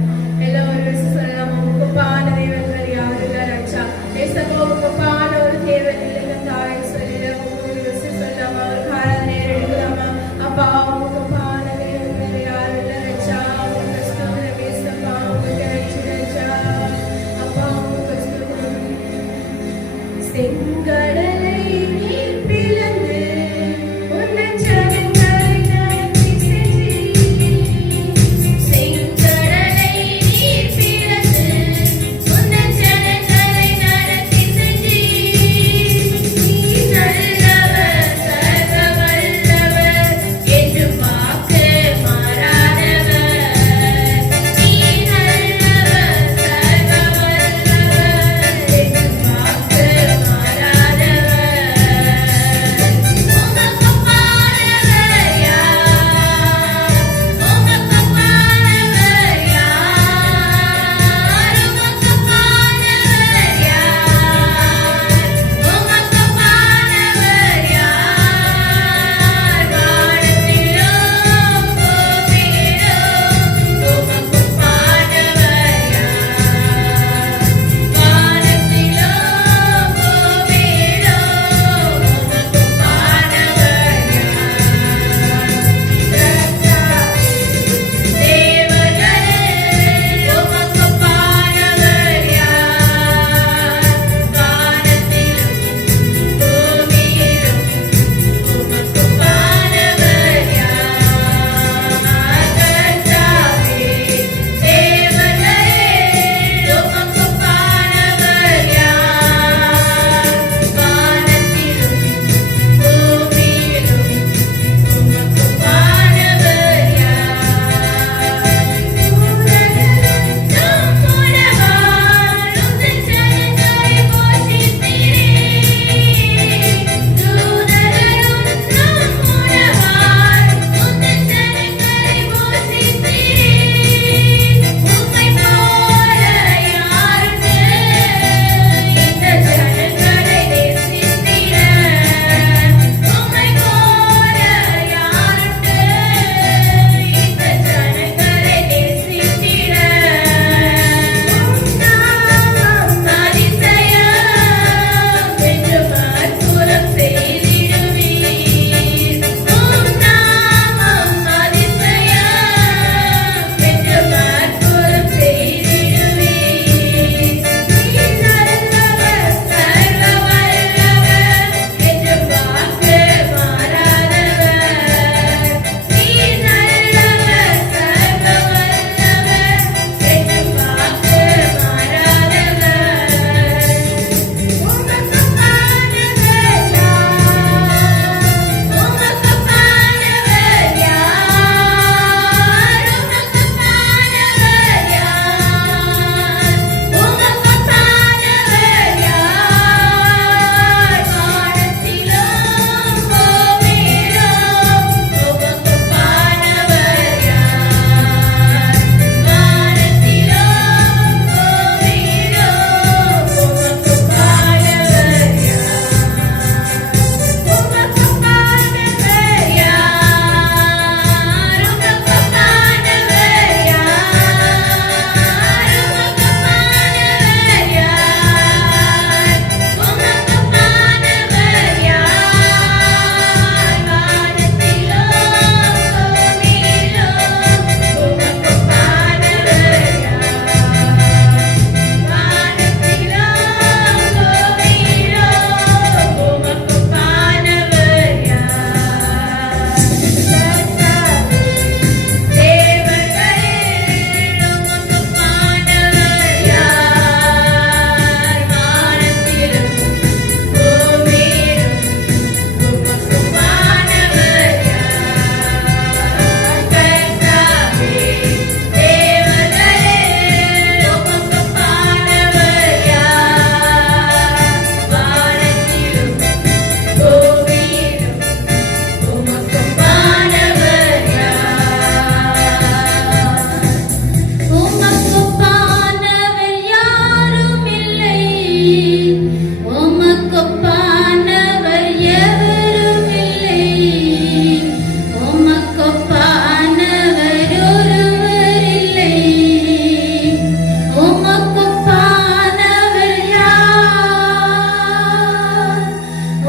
எல்லாம் ஒரு விஷயம் சொல்லலாம், உமக்குப்பான தேவன் வேறு யாரும் இல்லை ராஜா. ஏசப்பா உமக்குப்பான ஒரு தேவன் இல்லைங்க தாய் சொல்லிட ஒரு விஷயம் சொல்லலாமா, ஒரு ஆராதனை எடுக்கலாமா. அப்பா உமக்குப்பான தேவன் வேறு யாரும் இல்லை ராஜா.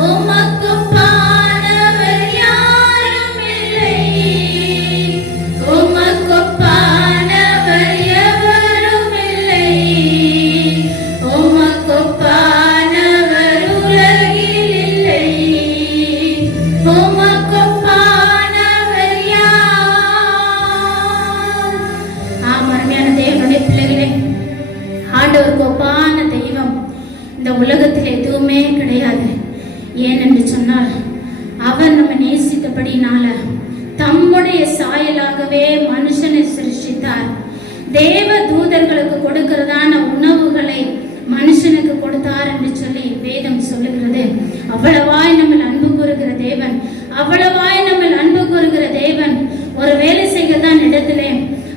உமக்கு ஒப்பானவர் யாரும் இல்லை, உமக்கு ஒப்பானவர் எவரும் இல்லை, உமக்கு ஒப்பானவர் உலகில் இல்லை, உமக்கு ஒப்பானவர் யார்? அருமையான தேவனுடைய பிள்ளைகளே, ஆண்டவருக்கு ஒப்பான தெய்வம் இந்த உலகத்தில் எதுவுமே கிடையாது. ஏனென்று சொன்னால் அவர் நம்ம நேசித்தபடினால தம்முடைய சாயலாகவே மனுஷனை சிருஷ்டித்தார். தேவ தூதர்களுக்கு கொடுக்கிறதான உணவுகளை மனுஷனுக்கு கொடுத்தார் என்று சொல்லி வேதம் சொல்லுகிறது. அவ்வளவாய் நம்ம அன்பு கூறுகிற தேவன், அவ்வளவாய் நம்ம அன்பு கூறுகிற தேவன் ஒரு வேலை செய்யதான் இடத்திலே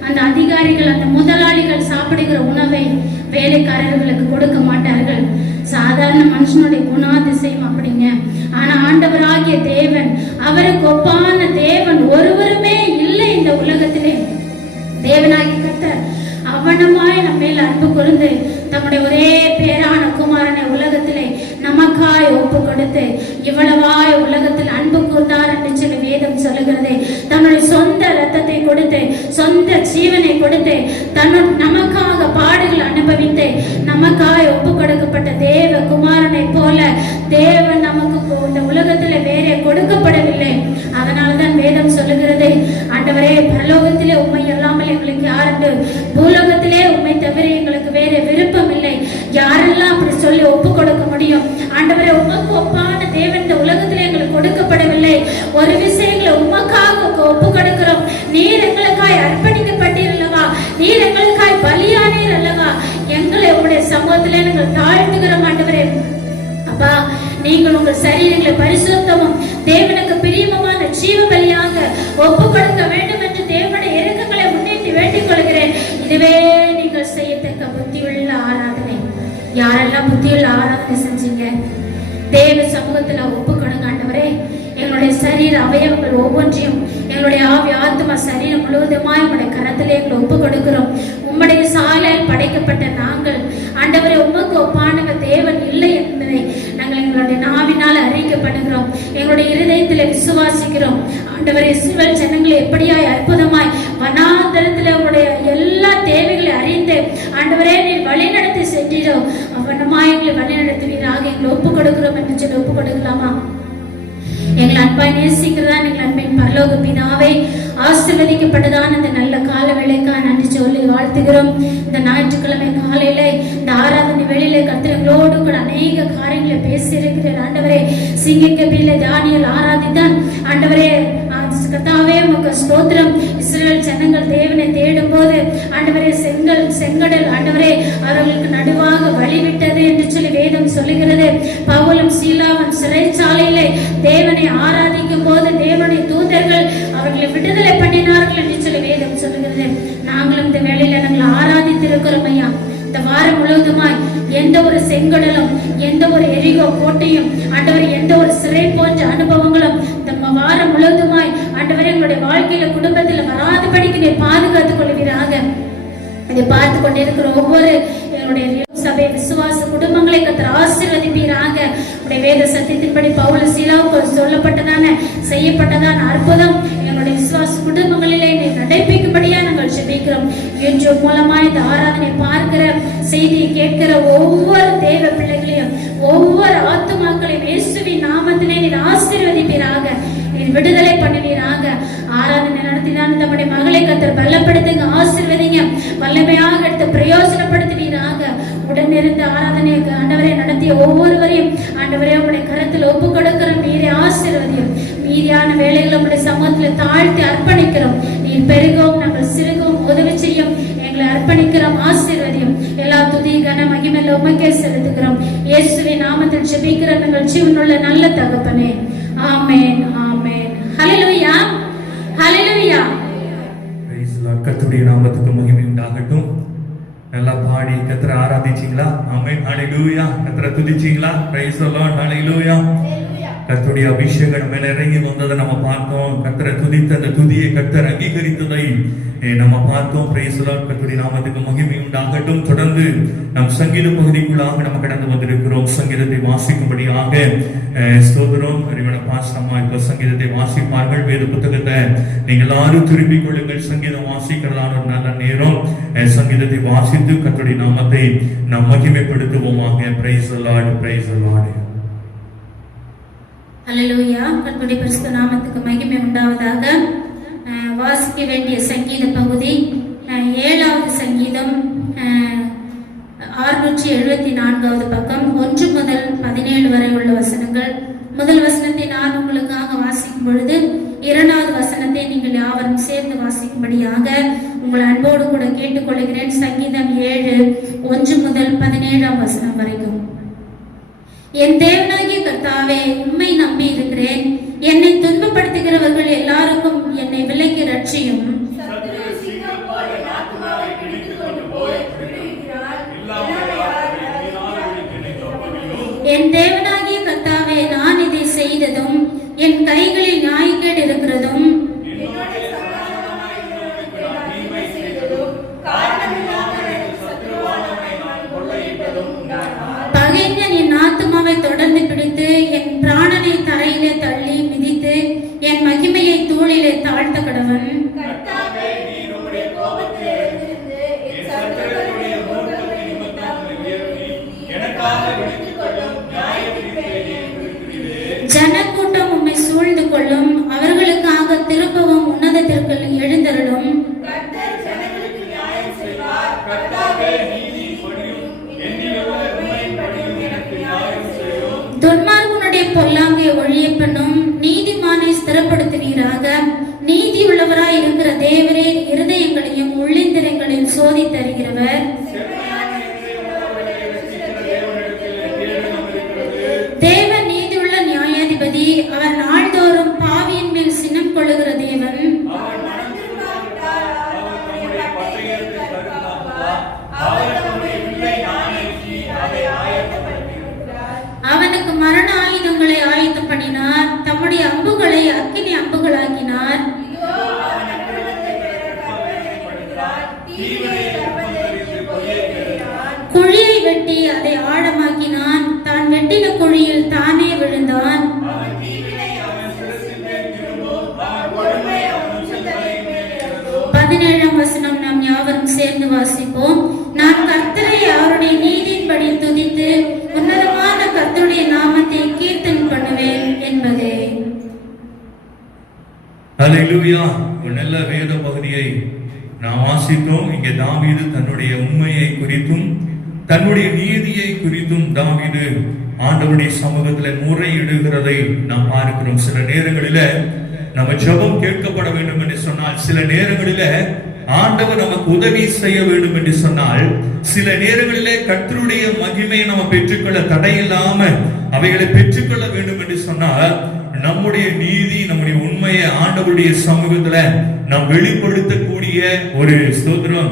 அந்த அதிகாரிகள், அந்த முதலாளிகள் சாப்பிடுகிற உணவை வேலைக்காரர்களுக்கு கொடுக்க மாட்டார்கள். சாதாரண மனுஷனுடைய குணாதிசயம் அப்படிங்க. ஆனா ஆண்டவராகிய தேவன், அவருக்கு ஒப்பான தேவன் ஒருவருமே இல்லை இந்த உலகத்திலே. தேவனாகி கர்த்தர் அவனமாய் நம்ம மேல் அன்பு கூர்ந்து தம்முடைய ஒரே பேரான குமாரனை உலகத்திலே நமக்காய் ஒப்பு கொடுத்து இவ்வளவாய் உலகத்தில் அன்பு கூர்ந்தார் என்று சொல்லி வேதம் சொல்லுகிறது. தன்னுடைய சொந்த ரத்தத்தை கொடுத்து, சொந்த ஜீவனை கொடுத்து, நமக்காக பாடுகள் அனுபவித்து நமக்காய் ஒப்பு கொடுக்கப்பட்ட தேவ குமாரனை போல தேவன் நமக்கு இந்த உலகத்தில் வேறே கொடுக்கப்படவில்லை. அதனால்தான் வேதம் சொல்லுகிறது, ஆண்டவரே பரலோகத்திலே உம்மை அல்லாமல் எங்களுக்கு யாருண்டு, பூலோகத்திலே உம்மை தவிர எங்களுக்கு வேற விருப்பம் இல்லை. யாரெல்லாம் அப்படி சொல்லி ஒப்பு கொடுக்க முடியும்? ஆண்டவரே, உமக்கு ஒப்பான தேவன் இந்த உலகத்திலே எங்களுக்கு கொடுக்கப்படவில்லை. ஒரு விஷயங்களை உமக்காக ஒப்பு கொடுக்கிறோம். நீர் எங்களுக்காய் அர்ப்பணிக்கப்பட்டீர் அல்லவா, நீர் எங்களுக்காய் பலியானீர் அல்லவா, எங்களை உங்களுடைய சமூகத்திலே நாங்கள் தாழ்த்துகிறோம். ஆண்டவரே அப்பா, நீங்கள் உங்கள் சரீரங்களை பரிசுத்தமும் தேவனுக்கு பிரியமான ஜீவ பலியாக ஒப்பு கொடுக்க வேண்டும் என்று தேவனுடைய இரக்கங்களை முன்னிட்டு வேண்டிக் கொள்கிறேன். இதுவே நீங்கள் செய்யத்தக்க புத்தியுள்ள ஆராதனை. யாரெல்லாம் புத்தியுள்ள ஆராதனை செஞ்சீங்க? தேவ சமூகத்துல ஒப்பு கொடுங்க. ஆண்டவரே, எங்களுடைய சரீர அவயவங்கள் ஒவ்வொன்றையும், எங்களுடைய ஆவி ஆத்மா சரீரம் முழுவதுமாய் உங்களுடைய கரத்திலே எங்களை ஒப்பு கொடுக்கிறோம். உம்முடைய சாயலால் படைக்கப்பட்ட நாங்கள் ஆண்டவரே, உமக்கு ஒப்பானவர் தேவன் இல்லை என்பதை நாங்கள் எங்களுடைய நாவினால் அறிவிக்கப்படுகிறோம். எங்களுடைய இருதயத்திலே விசுவாசிக்கிறோம். ஆண்டவரே, இஸ்ரவேல் ஜனங்களை எப்படியாய் அற்புதமாய் வனாந்தரத்தில் உங்களுடைய எல்லா தேவைகளை அறிந்து ஆண்டவரே நீர் வழிநடத்தி சென்றீரோ அவனமாய் எங்களை வழிநடத்துவீராக எங்களை ஒப்பு கொடுக்கிறோம் என்று சொல்லி ஒப்பு கொடுக்கலாமா? எங்களை அன்பாய் நேசிக்கிறதா எங்கள் அன்பின் பரலோக பிதாவே, ஆசீர்வதிக்கப்பட்டதான இந்த நல்ல கால வேளைக்காக நன்றி சொல்லி வாழ்த்துகிறோம். இந்த ஞாயிற்றுக்கிழமை காலையில இந்த ஆராதனை வேளையில கர்த்தர்களோடு கூட அநேக காரியங்களை பேசி இருக்கிறேன். ஆண்டவரே, சிங்கக்கபில தானியேல் ஆராதித்தான். ஆண்டவரே கர்த்தாவே உமக்கு ஸ்தோத்திரம். இஸ்ரவேல் ஜனங்கள் தேவனை தேடும் போது ஆண்டவரே செங்கடல் ஆண்டவரே அவர்களுக்கு நடுவாக வழிவிட்டது என்று சொல்லி வேதம் சொல்லுகிறது. பவுலும் சீலாவும் சிறைச்சாலையிலே தேவனை ஆராதிக்கும் போது தேவனுடைய தூதர்கள் அவர்களை விடுதலை பண்ணினார்கள் என்று சொல்லி வேதம் சொல்லுகிறது. நாங்களும் இந்த வேளையில நாங்கள் ஆராதித்திருக்கிறோம் ஐயா. இந்த வாரம் முழுவதுமாய் எந்த ஒரு செங்கடலும், எந்த ஒரு எரிகோ கோட்டையும் ஆண்டவர், எந்த ஒரு சிறை போன்ற அனுபவங்களும் இந்த வாரம் முழுவதுமாய் ஆண்டவரே எங்களுடைய வாழ்க்கையில குடும்பத்தில் வராதபடிக்கு நீ பாதுகாத்துக் கொள்வீராக. இதை பார்த்து கொண்டிருக்கிற ஒவ்வொரு எங்களுடைய சபை விசுவாச குடும்பங்களை கர்த்தர் ஆசீர்வதிப்பீராக. உடைய வேத சத்தியத்தின்படி பவுல் சீலாவுக்கு சொல்லப்பட்டதான செய்யப்பட்டதான அற்புதம் எங்களுடைய விசுவாச குடும்பங்களிலே நீ நடைபெறும்படியா நாங்கள் ஜெபிக்கிறோம். என்று மூலமா இந்த ஆராதனை பார்க்கிற, செய்தியை கேட்கிற ஒவ்வொரு தேவ பிள்ளைகளையும், ஒவ்வொரு ஆத்துமாக்களையும் இயேசுவின் நாமத்திலே நீர் ஆசீர்வதிப்பீராக, நீர் விடுதலை பண்ணுவீராக. ஆராதனை நடத்தினான் நம்முடைய மகளை கர்த்தர் பலப்படுத்துங்க, ஆசீர்வதிங்க, வல்லமையாக எடுத்து பிரயோஜனப்படுத்துவீராக. உடனிருந்து ஆராதனை ஆண்டவரை நடத்திய ஒவ்வொருவரையும் ஆண்டவரே உங்களுடைய கரத்தில் ஒப்பு கொடுக்கிறோம். நீரை ஆசீர்வதியும். மீதியான வேலைகளை உங்களுடைய சமூகத்தில் தாழ்த்தி அர்ப்பணிக்கிறோம். நீர் பெருகவும் நாங்கள் சிறுகவும் உதவி செய்யும் எங்களை அர்ப்பணிக்கிறோம். ஆசீர்வதியும். எல்லா துதி கன மகிமையில உமக்கே செலுத்துகிறோம். இயேசுவின் நாமத்தில் ஜெபிக்கிற நாங்கள் ஜீவனுள்ள நல்ல தகப்பனே. ஆமென், ஆமென். ஹல்லேலூயா, ஹல்லேலூயா. Praise the Lord. கர்த்தருடைய நாமத்துக்கு மகிமை உண்டாகட்டும். நல்லா பாடி கர்த்தரை ஆராதிச்சீங்களா? ஆமென், ஹல்லேலூயா. கர்த்தரை துதிச்சீங்களா? பிரைஸ் தி லார்ட், ஹல்லேலூயா. கர்த்தருடைய அபிஷேகம் நம்ம மேல இறங்கி வந்ததை நம்ம பார்த்தோம். கர்த்தரை துதித்த அந்த துதியை கர்த்தர் அங்கீகரித்ததை நம்ம பார்த்தோம். Price the Lord. கர்த்தருடைய நாமத்துக்கு மகிமை உண்டாகட்டும். தொடர்ந்து நம் சங்கீத பகுதிக்குள்ளாக நம்ம கடந்து வந்திருக்கிறோம். சங்கீதத்தை வாசிக்கும்படியாக ஸ்தோத்திரம். பாசமா இப்ப சங்கீதத்தை வாசிப்பார்கள். வேத புத்தகத்தை நீங்கள் எல்லாரும் திருப்பிக் கொள்ளுங்கள். சங்கீதம் வாசிக்கிறதான ஒரு நல்ல நேரம். சங்கீதத்தை வாசித்து கர்த்தருடைய நாமத்தை நாம் மகிமைப்படுத்துவோமாக. Praise the Lord. Praise the Lord. அல்லேலூயா. கர்த்தருடைய பரிசுத்த நாமத்துக்கு மகிமை உண்டாவதாக. வாசிக்க வேண்டிய சங்கீத பகுதி 7வது சங்கீதம் 674வது பக்கம் 1 முதல் 17 வரை உள்ள வசனங்கள். முதல் வசனத்தை நான் உங்களுக்காக வாசிக்கும் பொழுது 2வது வசனத்தை நீங்கள் யாவரும் சேர்ந்து வாசிக்கும்படியாக உங்கள் அன்போடு கூட கேட்டுக்கொள்கிறேன். சங்கீதம் 7 1 முதல் 17ஆம் வசனம் வரைக்கும். என் தேவனாகிய கர்த்தாவே, உம்மை நம்பி இருக்கிறேன். என்னை துன்பப்படுத்துகிறவர்கள் எல்லாருக்கும் என்னை விலக்கி ரட்சியும். என் தேவனாகிய கர்த்தாவே, நான் இதை செய்ததும் என் கைகளில் நியாயக்கேடு இருக்கிறதும் பகைஞன் என் ஆத்துமாவை தொடர்ந்து பிடித்து என் பிராணனை தரையிலே தள்ளி மிதித்து என் மகிமையை தூளிலே தாழ்த்த கடவன். ஜனக்கூட்டம் உம்மை சூழ்ந்து கொள்ளும். அவர்களுக்காக திருப்பவும் உன்னதத்திற்கு எழுந்தருளும். துன்மார்க்கனுடைய பொல்லாங்கை ஒழிய பண்ணும். நீதிமானை ஸ்திரப்படுத்துவீராக. நீதி உள்ளவராய் இருக்கிற தேவரே, இருதயங்களையும் உள்ளிந்திரங்களையும் சோதித்தருகிறவர். தேவன் நீதியுள்ள நியாயாதிபதி. அவர் நாள்தோறும் பாவியின் மேல் சினம் கொள்ளுகிற தேவன். அவனுக்கு மரண ஆயுதங்களை ஆயத்தம் பண்ணினார். தம்முடைய அம்புகளை அக்கினி அம்புகளாக்கினார். குழியை வெட்டி அதை ஆழமாக்கினான். தான் வெட்டின குழியில் தானே விழுந்தான். 17ஆம் வசனம் நாம் யாவரும் சேர்ந்து வாசிப்போம். நான் கர்த்தரை அவருடைய நீதியின்படி துதித்து உன்னதமான கர்த்தருடைய நாமத்தை கீர்த்தனை பண்ணுவேன் என்பதே. அல்லேலூயா. ஒரு நல்ல வேத பகுதியை நாம் வாசித்தோம். இங்கே தாவீது தன்னுடைய உண்மையை குறித்தும் தன்னுடைய நீதியை குறித்தும் தாவீது ஆண்டவருடைய சமூகத்தில் முறையிடுகிறதை நாம் பார்க்கிறோம். சில நேரங்களில நம்ம ஜெபம் கேட்கப்பட வேண்டும் என்று சொன்னால், சில நேரங்களில ஆண்டவர் நமக்கு உதவி செய்ய வேண்டும் என்று சொன்னால், சில நேரங்களிலே கர்த்தருடைய மகிமையை நம்ம பெற்றுக்கொள்ள தடையில்லாம அவைகளை பெற்றுக்கொள்ள வேண்டும் என்று சொன்னால், நம்முடைய நீதி நம்முடைய உண்மையை ஆண்டவருடைய சமூகத்துல நாம் வெளிப்படுத்தக்கூடிய ஒரு ஸ்தோத்திரம்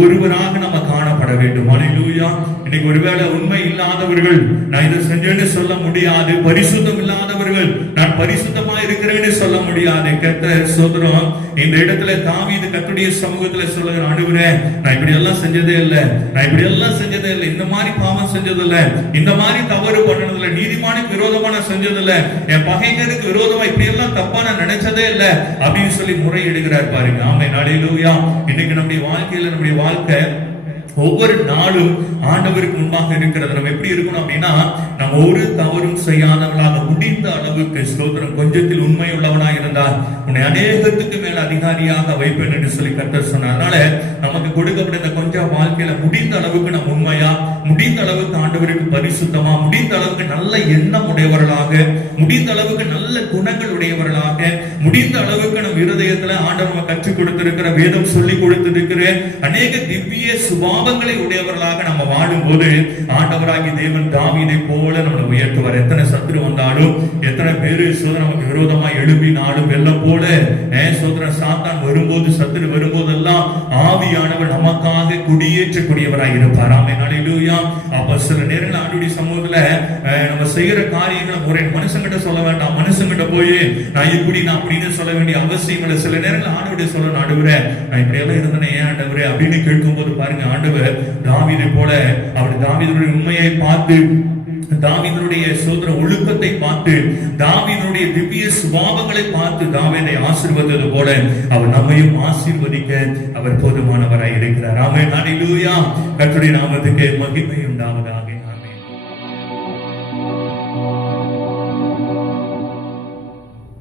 ஒருவராக நம்ம காணப்பட வேண்டும். அல்லேலூயா. இன்னைக்கு ஒருவேளை உண்மை இல்லாதவர்கள் நான் இதை செஞ்சேன்னு சொல்ல முடியாது. பரிசுத்தம் இல்லாதவர்கள் நான் பரிசுத்தமா இருக்கிறேன்னு சொல்ல முடியாது. கர்த்தர் ஸ்தோத்திரம் இந்த இடத்துல தாவீது கர்த்தருடைய சமூகத்துல சொல்லுகிற, ஆண்டவரே, நான் இப்படி எல்லாம் செஞ்சதே இல்லை, நான் இப்படி எல்லாம் செஞ்சதே இல்லை, இந்த மாதிரி பாவம் செஞ்சதில்லை, இந்த மாதிரி தவறு பண்ணதில்லை, நீதிமானுக்கு விரோதமா நான் செஞ்சதில்லை, என் பகைஞருக்கு விரோதமா இப்படி எல்லாம் தப்பா நான் நினைச்சதே இல்லை அப்படின்னு சொல்லி முறையிடுகிறார் பாருங்க. ஆமென். அல்லேலூயா. இன்னைக்கு நம்முடைய வாழ்க்கை ஒவ்வொரு நாளும் ஆண்டவருக்கு முன்பாக இருக்கிறது. நம்ம எப்படி இருக்கணும் அப்படின்னா, நம்ம ஒரு தவறும் செய்யாதவர்களாக முடிந்த அளவுக்கு ஸ்தோத்திரம் கொஞ்சத்தில் உண்மை உள்ளவனாக இருந்தால் உன்னை அநேகத்துக்கு மேல அதிகாரியாக வைப்பேன் என்று சொல்லி கர்த்தர் சொன்னார். அதனால நமக்கு கொடுக்கப்பட்ட இந்த கொஞ்சம் வாழ்க்கையில முடிந்த அளவுக்கு நம்ம உண்மையா, முடிந்த அளவுக்கு ஆண்டவருக்கு பரிசுத்தமா, முடிந்த அளவுக்கு நல்ல எண்ணம் உடையவர்களாக, முடிந்த அளவுக்கு நல்ல குணங்கள் உடையவர்களாக, முடிந்த அளவுக்கு நம்ம இருதயத்துல ஆண்டவர் கற்றுக் கொடுத்திருக்கிற வேதம் சொல்லி கொடுத்திருக்கிற அநேக திவ்ய சுபாவ சுபாவங்களை உடையவர்களாக நம்ம வாழும்போது ஆண்டவராகி தேவன் தாவீதை போல நம்மளை உயர்த்துவார். எத்தனை சத்துரு வந்தாலும், எத்தனை பேரு நமக்கு விரோதமா எழுப்பினாலும், வெள்ளம் போல சாத்தான் வரும்போது, சத்துரு வரும்போதெல்லாம் ஆவியானவர் நமக்காக குடியேற்றக்கூடியவராய் இருப்பார். ஆமென், ஹல்லேலூயா. அப்ப சில நேரங்கள் ஆண்டவருடைய சமூகத்துல நம்ம செய்யற காரியங்களை ஒரே மனுஷங்கிட்ட சொல்ல வேண்டாம், மனுஷங்கிட்ட போய் நான் இப்படி நான் அப்படின்னு சொல்ல வேண்டிய அவசியம் இல்லை. சில நேரங்கள் ஆண்டவருடைய சொல்லணும், ஆண்டவரே நான் இப்படி எல்லாம் இருந்தேனே ஏன் ஆண்டவரே அப்படின்னு கேட்கும் போது பாருங்க, ஆண்டவர் தாவீதை போல அவர் தாவீதுடைய உண்மையை பார்த்து, தாவீதுடைய சோதர ஒழுக்கத்தை பார்த்து, தாவீதுடைய திவ்ய சுபாவங்களை பார்த்து தாவீதை ஆசீர்வதித்தது போல அவர் நம்மையும் ஆசீர்வதிக்க அவர் போதுமானவராய் இருக்கிறார். ஆமென், ஹல்லேலூயா. கர்த்தருடைய நாமத்துக்கு மகிமை உண்டாவதாக.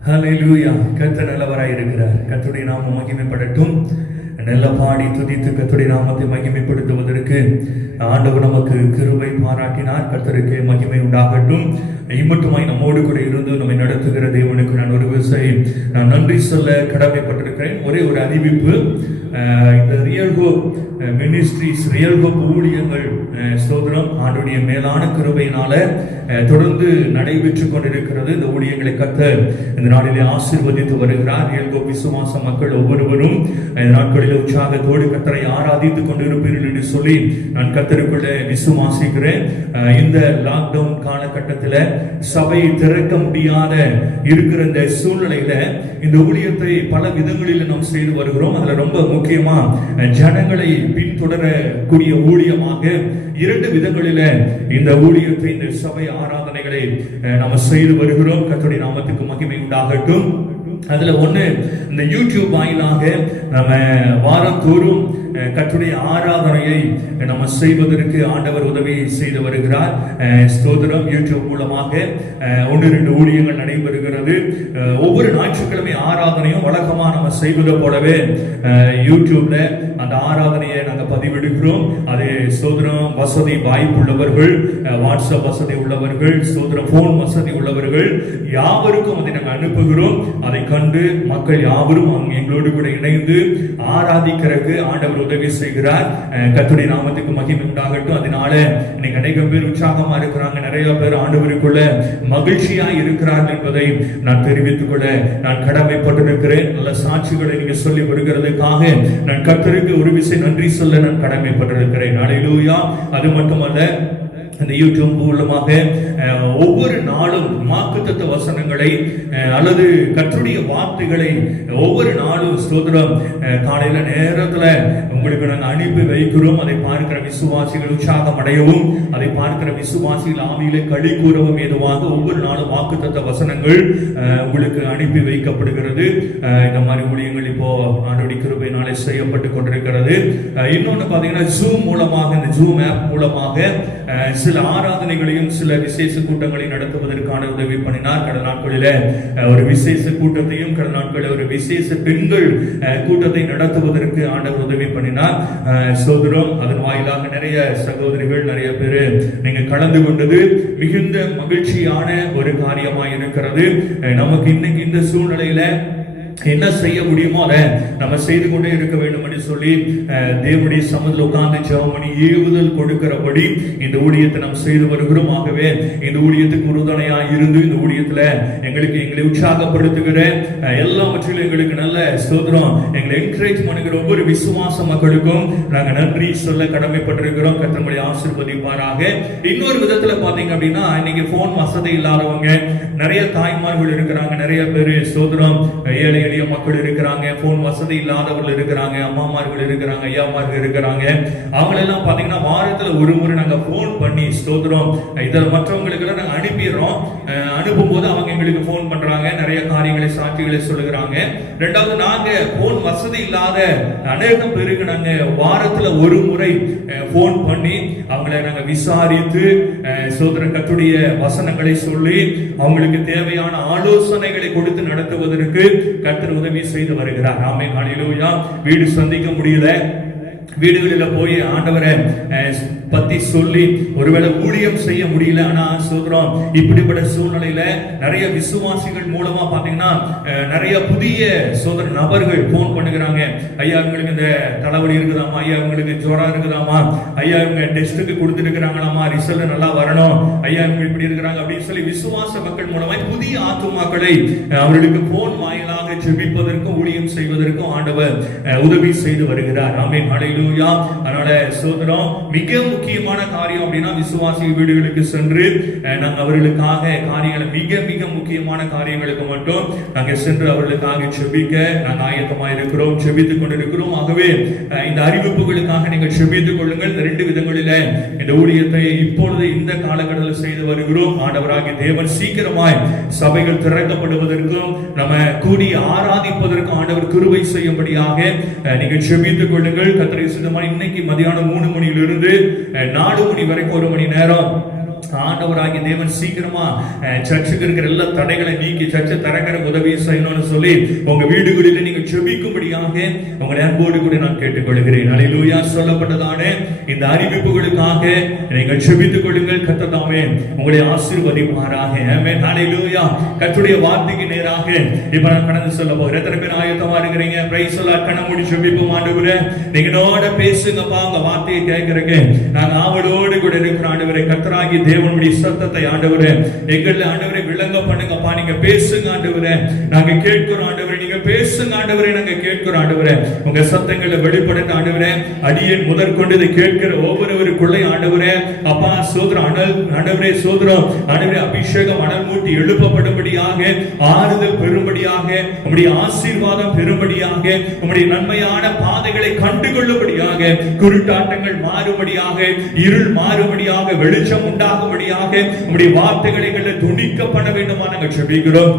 ஹல்லேலூயா. கர்த்தர் நல்லவராய் இருக்கிறார். கர்த்தருடைய நாமம் மகிமைப்படட்டும். நல்ல பாடி துதித்து கர்த்தருடைய நாமத்தை மகிமைப்படுத்துவதற்கு ஆண்டவர் நமக்கு கிருபை பாராட்டினார். கர்த்தருக்கு மகிமை உண்டாகட்டும். இம்மட்டுமாய் நம்மோடு கூட இருந்து நம்மை நடத்துகிற தேவனுக்கு நான் ஒரு விஷயம் நான் நன்றி சொல்ல கடமைப்பட்டிருக்கிறேன். ஒரே ஒரு அறிவிப்பு, இந்த real hope ministries, real hope ஊழியங்கள் ஸ்தோத்திரம் ஆண்டவருடைய மேலான கிருபையினால தொடர்ந்து நடைபெற்றுக் கொண்டிருக்கிறது. இந்த ஊழியங்களை கர்த்தர் இந்த நாளிலே ஆசீர்வதித்து வருகிறார். ரியல் ஹோப் விசுவாச மக்கள் ஒவ்வொருவரும் இந்த நாட்களில் உற்சாகத்தோடு கர்த்தரை ஆராதித்துக் கொண்டிருப்பீர்கள் என்று சொல்லி நான் கர்த்தருக்குள்ள விசுவாசிக்கிறேன். இந்த லாக்டவுன் காலகட்டத்தில் சபை திறக்க முடியாத இருக்கிற இந்த சூழ்நிலையில இந்த ஊழியத்தை பல விதங்களில் நாம் செய்து வருகிறோம். அதுல ரொம்ப முக்கியமா ஜனங்களை பின்தொடரக்கூடிய ஊழியமாக 2 விதங்களில இந்த ஊழியத்தை, இந்த சபை ஆராதனைகளை நாம் செய்து வருகிறோம். கர்த்தருடைய நாமத்துக்கு மகிமை உண்டாகட்டும். அதுல ஒண்ணு, இந்த யூடியூப் வாயிலாக நம்ம வாரந்தோறும் கர்த்தருடைய ஆராதனையை நம்ம செய்வதற்கு ஆண்டவர் உதவி செய்து வருகிறார். ஸ்தோத்திரம். யூடியூப் மூலமாக 1-2 ஊழியங்கள் நடைபெறுகிறது. ஒவ்வொரு ஞாயிற்றுக்கிழமை ஆராதனையும் வழக்கமா நம்ம செய்வது போலவே யூடியூப்ல அந்த ஆராதனையை நாங்கள் பதிவிடுகிறோம். அது ஸ்தோத்திரம் வசதி வாய்ப்பு உள்ளவர்கள், வாட்ஸ்அப் வசதி உள்ளவர்கள், ஸ்தோத்திரம் போன் வசதி உள்ளவர்கள் யாவருக்கும் அதை நாங்கள் அனுப்புகிறோம். அதை கண்டு மக்கள் யாவரும் எங்களோடு கூட இணைந்து ஆராதிக்கிறதுக்கு ஆண்டவர் உதவி செய்கிறார். கர்த்தருடைய நாமத்துக்கு மகிமை உண்டாகட்டும். அதனால இன்னைக்கு அநேக பேர் உற்சாகமா இருக்கிறாங்க, நிறைய பேர் ஆண்டவருக்குள்ள மகிழ்ச்சியா இருக்கிறார்கள் என்பதை நான் தெரிவித்துக் கொள்ள நான் கடமைப்பட்டிருக்கிறேன். நல்ல சாட்சிகளை நீங்க சொல்லி வருகிறதுக்காக நான் கர்த்தருக்கு ஒரு விஷயம் நன்றி சொல்ல நான் கடமைப்பட்டிருக்கிறேன். ஹல்லேலூயா. அது மட்டுமல்ல, இந்த யூடியூப் மூலமாக ஒவ்வொரு நாளும் வாக்குத்தத்த வசனங்களை அல்லது கர்த்தருடைய வார்த்தைகளை ஒவ்வொரு நாளும் ஸ்தோத்திரம் காலையில நேரத்துல உங்களுக்கு நாங்கள் அனுப்பி வைக்கிறோம். அதை பார்க்கிற விசுவாசிகள் உற்சாகம் அடையவும், அதை பார்க்கிற விசுவாசிகள் ஆவியிலே களி கூறவும் ஏதுவாக ஒவ்வொரு நாளும் வாக்குத்தத்த வசனங்கள் உங்களுக்கு அனுப்பி வைக்கப்படுகிறது. இந்த மாதிரி ஊழியங்கள் இப்போ ஆண்டவருடைய கிருபையினாலே செய்யப்பட்டு கொண்டிருக்கிறது. இன்னொன்னு பாத்தீங்கன்னா, ஜூம் மூலமாக, இந்த ஜூம் ஆப் மூலமாக சில ஆராதனைகளையும் சில விசேஷ கூட்டங்களை நடத்துவதற்கான உதவி பண்ணினார். கடந்த நாட்களில ஒரு விசேஷ கூட்டத்தையும், கடந்த நாட்களில் ஒரு விசேஷ பெண்கள் கூட்டத்தை நடத்துவதற்கு ஆண்டவர் உதவி பண்ணினார். சோதரம். அதன் வாயிலாக நிறைய சகோதரிகள், நிறைய பேரு நீங்க கலந்து கொண்டது மிகுந்த மகிழ்ச்சியான ஒரு காரியமாக இருக்கிறது. நமக்கு இன்னைக்கு இந்த சூழ்நிலையில என்ன செய்ய முடியுமோ அதை நம்ம செய்து கொண்டே இருக்க வேண்டும் என்று சொல்லி தேவனுடைய சமூகத்தில் உட்கார்ந்து ஜெபம் பண்ணி ஏவுதல் கொடுக்கிறபடி இந்த ஊழியத்தை நாம் செய்து வருகிறோம். ஆகவே இந்த ஊழியத்துக்கு உறுதுணையாக இருந்து இந்த ஊழியத்துல எங்களை உற்சாகப்படுத்துகிற எல்லாவற்றிலும் எங்களுக்கு நல்ல ஸ்தோத்திரம் எங்களை என்கரேஜ் பண்ணுகிற ஒவ்வொரு விசுவாச மக்களுக்கும் நாங்கள் நன்றி சொல்ல கடமைப்பட்டிருக்கிறோம். கர்த்தர் ஆசீர்வதிப்பாராக. இன்னொரு விதத்துல பாத்தீங்க அப்படின்னா, இன்னைக்கு போன் வசதி இல்லாதவங்க நிறைய தாய்மார்கள் இருக்கிறாங்க, நிறைய பேரு ஸ்தோத்திரம் ஏழை எளிய மக்கள் இருக்கிறாங்க, போன் வசதி இல்லாதவர்கள் இருக்கிறாங்க, அம்மாமார்கள் இருக்கிறாங்க, ஐயாமார்கள் இருக்கிறாங்க. அவங்க எல்லாம் பாத்தீங்கன்னா வாரத்துல ஒரு முறை நாங்க போன் பண்ணி ஸ்தோத்திரம் இதில் மற்றவங்களுக்கு எல்லாம் நாங்க அனுப்பிடுறோம். அனுப்பும் போது அவங்க எங்களுக்கு போன் பண்றாங்க, நிறைய காரியங்களை சாட்சிகளை சொல்லுகிறாங்க. ரெண்டாவது, நாங்க போன் வசதி இல்லாத அநேகம் பேருக்கு நாங்க வாரத்துல ஒரு முறை போன் பண்ணி அவங்களை நாங்க விசாரித்து ஸ்தோத்திரம் கர்த்தருடைய வசனங்களை சொல்லி அவங்களுக்கு தேவையான ஆலோசனைகளை கொடுத்து நடத்துவதற்கு கர்த்தர் உதவி செய்து வருகிறார். ஆமென், ஹல்லேலூயா. வீடு சந்திக்க முடியல, வீடுகளில் போய் ஆண்டவரை பத்தி சொல்லி ஒருவேளை ஊழியம் செய்ய முடியல. ஆனா சோதரம் இப்படிப்பட்ட சூழ்நிலையில நிறைய விசுவாசிகள் மூலமா பாத்தீங்கன்னா நிறைய புதிய சோதர நபர்கள் போன் பண்ணுகிறாங்க. ஐயா இவங்களுக்கு இந்த தலைவலி இருக்குதாமா, ஐயா இவங்களுக்கு ஜுரம் இருக்குதாமா, ஐயா இவங்க டெஸ்ட்டுக்கு கொடுத்துருக்கிறாங்களாமா, ரிசல்ட் நல்லா வரணும், ஐயா இவங்க இப்படி இருக்கிறாங்க அப்படின்னு சொல்லி விசுவாச மக்கள் மூலமா புதிய ஆத்துமாக்களை அவர்களுக்கு போன் வாயிலாக ஜெபிப்பதற்கும் ஊழியம் செய்வதற்கும் ஆண்டவர் உதவி செய்து வருகிறார். ஆமென், ஹல்லேலூயா. அதனால சோதரம் மிக முக்கியமான காரியம் அப்படின்னா விசுவாசி வீடுகளுக்கு சென்று நாங்கள் அவர்களுக்காக காரியங்களை மிக மிக முக்கியமான காரியங்களுக்கு மட்டும் நாங்கள் சென்று அவர்களுக்காக ஜெபிக்க நாங்கள் ஆயத்தமாக இருக்கிறோம், ஜெபித்துக் கொண்டிருக்கிறோம். ஆகவே இந்த அறிவிப்புகளுக்காக நீங்கள் ஜெபித்துக் கொள்ளுங்கள். இந்த 2 விதங்களில இந்த ஊழியத்தை இப்பொழுது இந்த காலகட்டத்தில் செய்து வருகிறோம். ஆண்டவராகிய தேவன் சீக்கிரமாய் சபைகள் திறக்கப்படுவதற்கும் நம்ம கூடி ஆராதிப்பதற்கும் ஆண்டவர் கிருபை செய்யும்படியாக நீங்கள் ஜெபித்துக் கொள்ளுங்கள். கர்த்தருடைய சித்தமாய் இன்னைக்கு மதியானம் 3 மணியிலிருந்து 4 மணி வரைக்கும் 1 மணி நேரம் ஆண்டவராகிய தேவன் சீக்கிரமா சர்ச்சுக்கு இருக்கிற எல்லா தடைகளை நீக்கி சர்ச்சை திறக்கிற உதவி செய்யணும்னு சொல்லி உங்க வீடுகளில் நீங்க ஜெபிக்கும்படியாக உங்களை அன்போடு கூட நான் கேட்டுக்கொள்கிறேன். ஹல்லேலூயா. சொல்லப்பட்டதான இந்த அறிவிப்புகளுக்காக நீங்கள் ஜெபித்துக் கொள்ளுங்கள். கர்த்தர் தாமே உங்களை ஆசீர்வதிப்பாராக. ஆமென், ஹல்லேலூயா. கர்த்தருடைய வார்த்தைக்கு நேராக இப்ப நான் கடந்து சொல்ல போகிறேன். எத்தனை பேர் ஆயத்தமா இருக்கிறீங்க? Price the Lord. கண்ண மூடி ஜெபிப்போம். ஆண்டவரே நீங்க என்னோட பேசுங்கப்பா, உங்க வார்த்தையை கேட்கிறேன். நான் ஆவலோடு கூட இருக்கிற ஆண்டவரே, கர்த்தராகிய தேவனுடைய சத்தத்தை ஆண்டவரே எங்களை ஆண்டவரே விளங்க பண்ணுங்கப்பா. நீங்க பேசுங்க ஆண்டவரே, நாங்க கேட்கிறோம் ஆண்டவரே. நீங்க பேசுங்க ஆண்டவரே, நாங்க கேட்கிறோம் ஆண்டவரே. உங்க சத்தங்களை வெளிப்படுத்த ஆண்டவரே அடியேன் முதற்கொண்டு இதை கேட்கிற ஒவ்வொருவருக்குள்ளே ஆண்டவரே அப்பா சோதரம் ஆண்டவரே சோதரம் ஆண்டவரே அபிஷேகம் அனல் மூட்டி எழுப்பப்படும்படியாக, ஆறுதல் பெறும்படியாக, உம்முடைய ஆசீர்வாதம் பெறும்படியாக, உம்முடைய நன்மையான பாதைகளை கண்டுகொள்ளும்படியாக, குருட்டாட்டங்கள் மாறும்படியாக, இருள் மாறும்படியாக, வெளிச்சம் உண்டாகும்படியாக உம்முடைய வார்த்தைகளை துணிக்கப்பட வேண்டுமா நாங்கள் ஜெபிக்கிறோம்.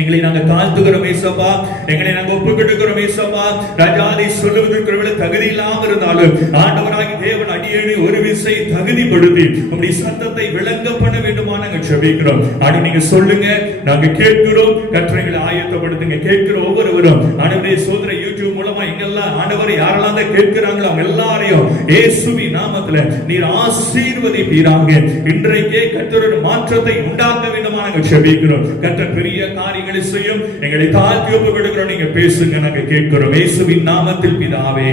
எங்களை நாங்கள் தாழ்த்துகிறோம் ஏசப்பா, எங்களை நாங்கள் ஒப்புக்கொடுக்கிறோம் ஏசப்பா. ராஜாதை சொல்லுவதற்கு தகுதி இல்லாமல் இருந்தாலும் ஆண்டவராகிய தேவன் அடியேனை ஒரு விசை தகுதிப்படுத்தி உம்முடைய சத்தத்தை விளங்க பண்ண வேண்டுமா நாங்கள் ஜெபிக்கிறோம். ஆண்டு நீங்க சொல்லுங்க, நாங்க கேட்கிறோம். கற்றங்களை ஆயத்தப்படுத்துங்க. கேட்கிற ஒவ்வொருவரும் ஆண்டவரே சோதர யூடியூப் மூலமா எங்கெல்லாம் ஆண்டவரை யாரெல்லாம் தான் கேட்கிறாங்களோ அவங்க எல்லாரையும் இயேசுவின் நாமத்துல நீர் ஆசீர்வதிப்பீராக. இன்றைக்கே கர்த்தர் மாற்றத்தை உண்டாக்க வேண்டுமா நாங்கள் ஜெபிக்கிறோம். கர்த்தர் பெரிய காரியங்களை செய்யும். எங்களை தாழ்த்தி ஒப்புக்கொடுக்கிறோம். நீங்க பேசுங்க, நாங்க கேட்கிறோம். இயேசுவின் நாமத்தில் பிதாவே,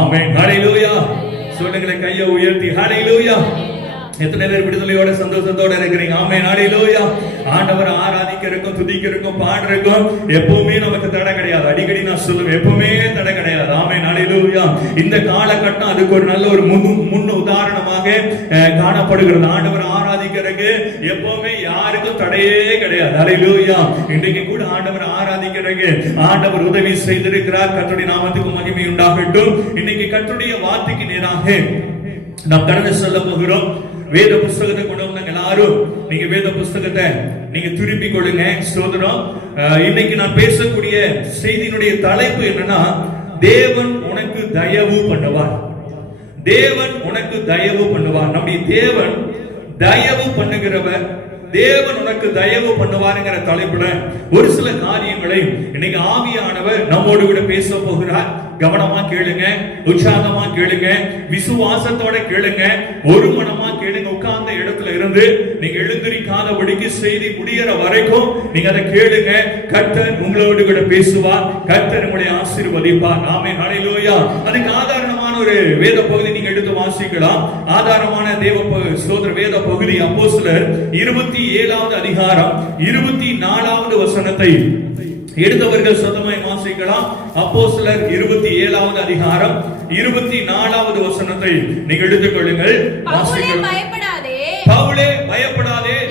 ஆமென். ஹல்லேலூயா. சொல்லுங்களேன் கையை உயர்த்தி ஹல்லேலூயா. எத்தனை பேர் விடுதலையோட சந்தோஷத்தோட இருக்கிறீங்க? ஆமென், ஹல்லேலூயா. ஆண்டவர் ஆராதிக்கிறதுக்கும் துதிக்கிறதுக்கும் பாடுறதுக்கும் எப்பவுமே நமக்கு தடை கிடையாது. அடிக்கடி நான் சொல்லுவேன், எப்பவுமே தடை கிடையாது. ஆமென், ஹல்லேலூயா. இந்த காலகட்டம் அதுக்கு ஒரு நல்ல ஒரு முன் உதாரணமாக காணப்படுகிறது. ஆண்டவர் ஆராதிக்கிறதுக்கு எப்பவுமே யாருக்கும் தடையே கிடையாது. ஹல்லேலூயா. இன்றைக்கு கூட ஆண்டவர் ஆராதிக்கிறதுக்கு ஆண்டவர் உதவி செய்திருக்கிறார். கர்த்தருடைய நாமத்துக்கு மகிமை உண்டாகட்டும். இன்னைக்கு கர்த்தருடைய வார்த்தைக்கு நேராக நாம் கடந்து சொல்ல போகிறோம். வேத புஸ்தகத்தை கொண்டு வந்தாங்க எல்லாரும். நீங்க வேத புஸ்தகத்தை நீங்க திருப்பி கொள்ளுங்க. சோதரம் இன்னைக்கு நான் பேசக்கூடிய செய்தியினுடைய தலைப்பு என்னன்னா, தேவன் உனக்கு தயவு பண்ணுவார். தேவன் உனக்கு தயவு பண்ணுவார். நம்முடைய தேவன் தயவு பண்ணுகிறவர். தேவன் உனக்கு தயவு பண்ணுவாருங்கிற தலைப்புல ஒரு சில காரியங்களை இன்னைக்கு ஆவியானவர் நம்மோடு கூட பேச போகிறார். கவனமா கேளுங்க, உற்சாகமா கேளுங்க, விசுவாசத்தோட கேளுங்க, ஒரு மனமா கேளுங்க. உட்கார்ந்த இடத்துல இருந்து நீங்க எழுந்திருக்காதபடிக்கு செய்தி முடியற வரைக்கும் நீங்க அதை கேளுங்க. கர்த்தர் உங்களோடு கூட பேசுவார். கர்த்தர் உங்களை ஆசீர்வதிப்பார். ஆமென், ஹல்லேலூயா. அதுக்கு ஆதாரமான ஒரு வேத பகுதி நீங்க எடுத்து வாசிக்கலாம். ஆதாரமான தேவ ஸ்தோத்திர வேத பகுதி அப்போஸ்தலர் 27வது அதிகாரம் 24வது வசனத்தை எடுத்தவர்கள் சொந்தமாய் வாசிக்கலாம். அப்போஸ்தலர் 27வது அதிகாரம் 24வது வசனத்தை நீங்கள் எடுத்துக் கொள்ளுங்கள். பவுலே பயப்படாதே,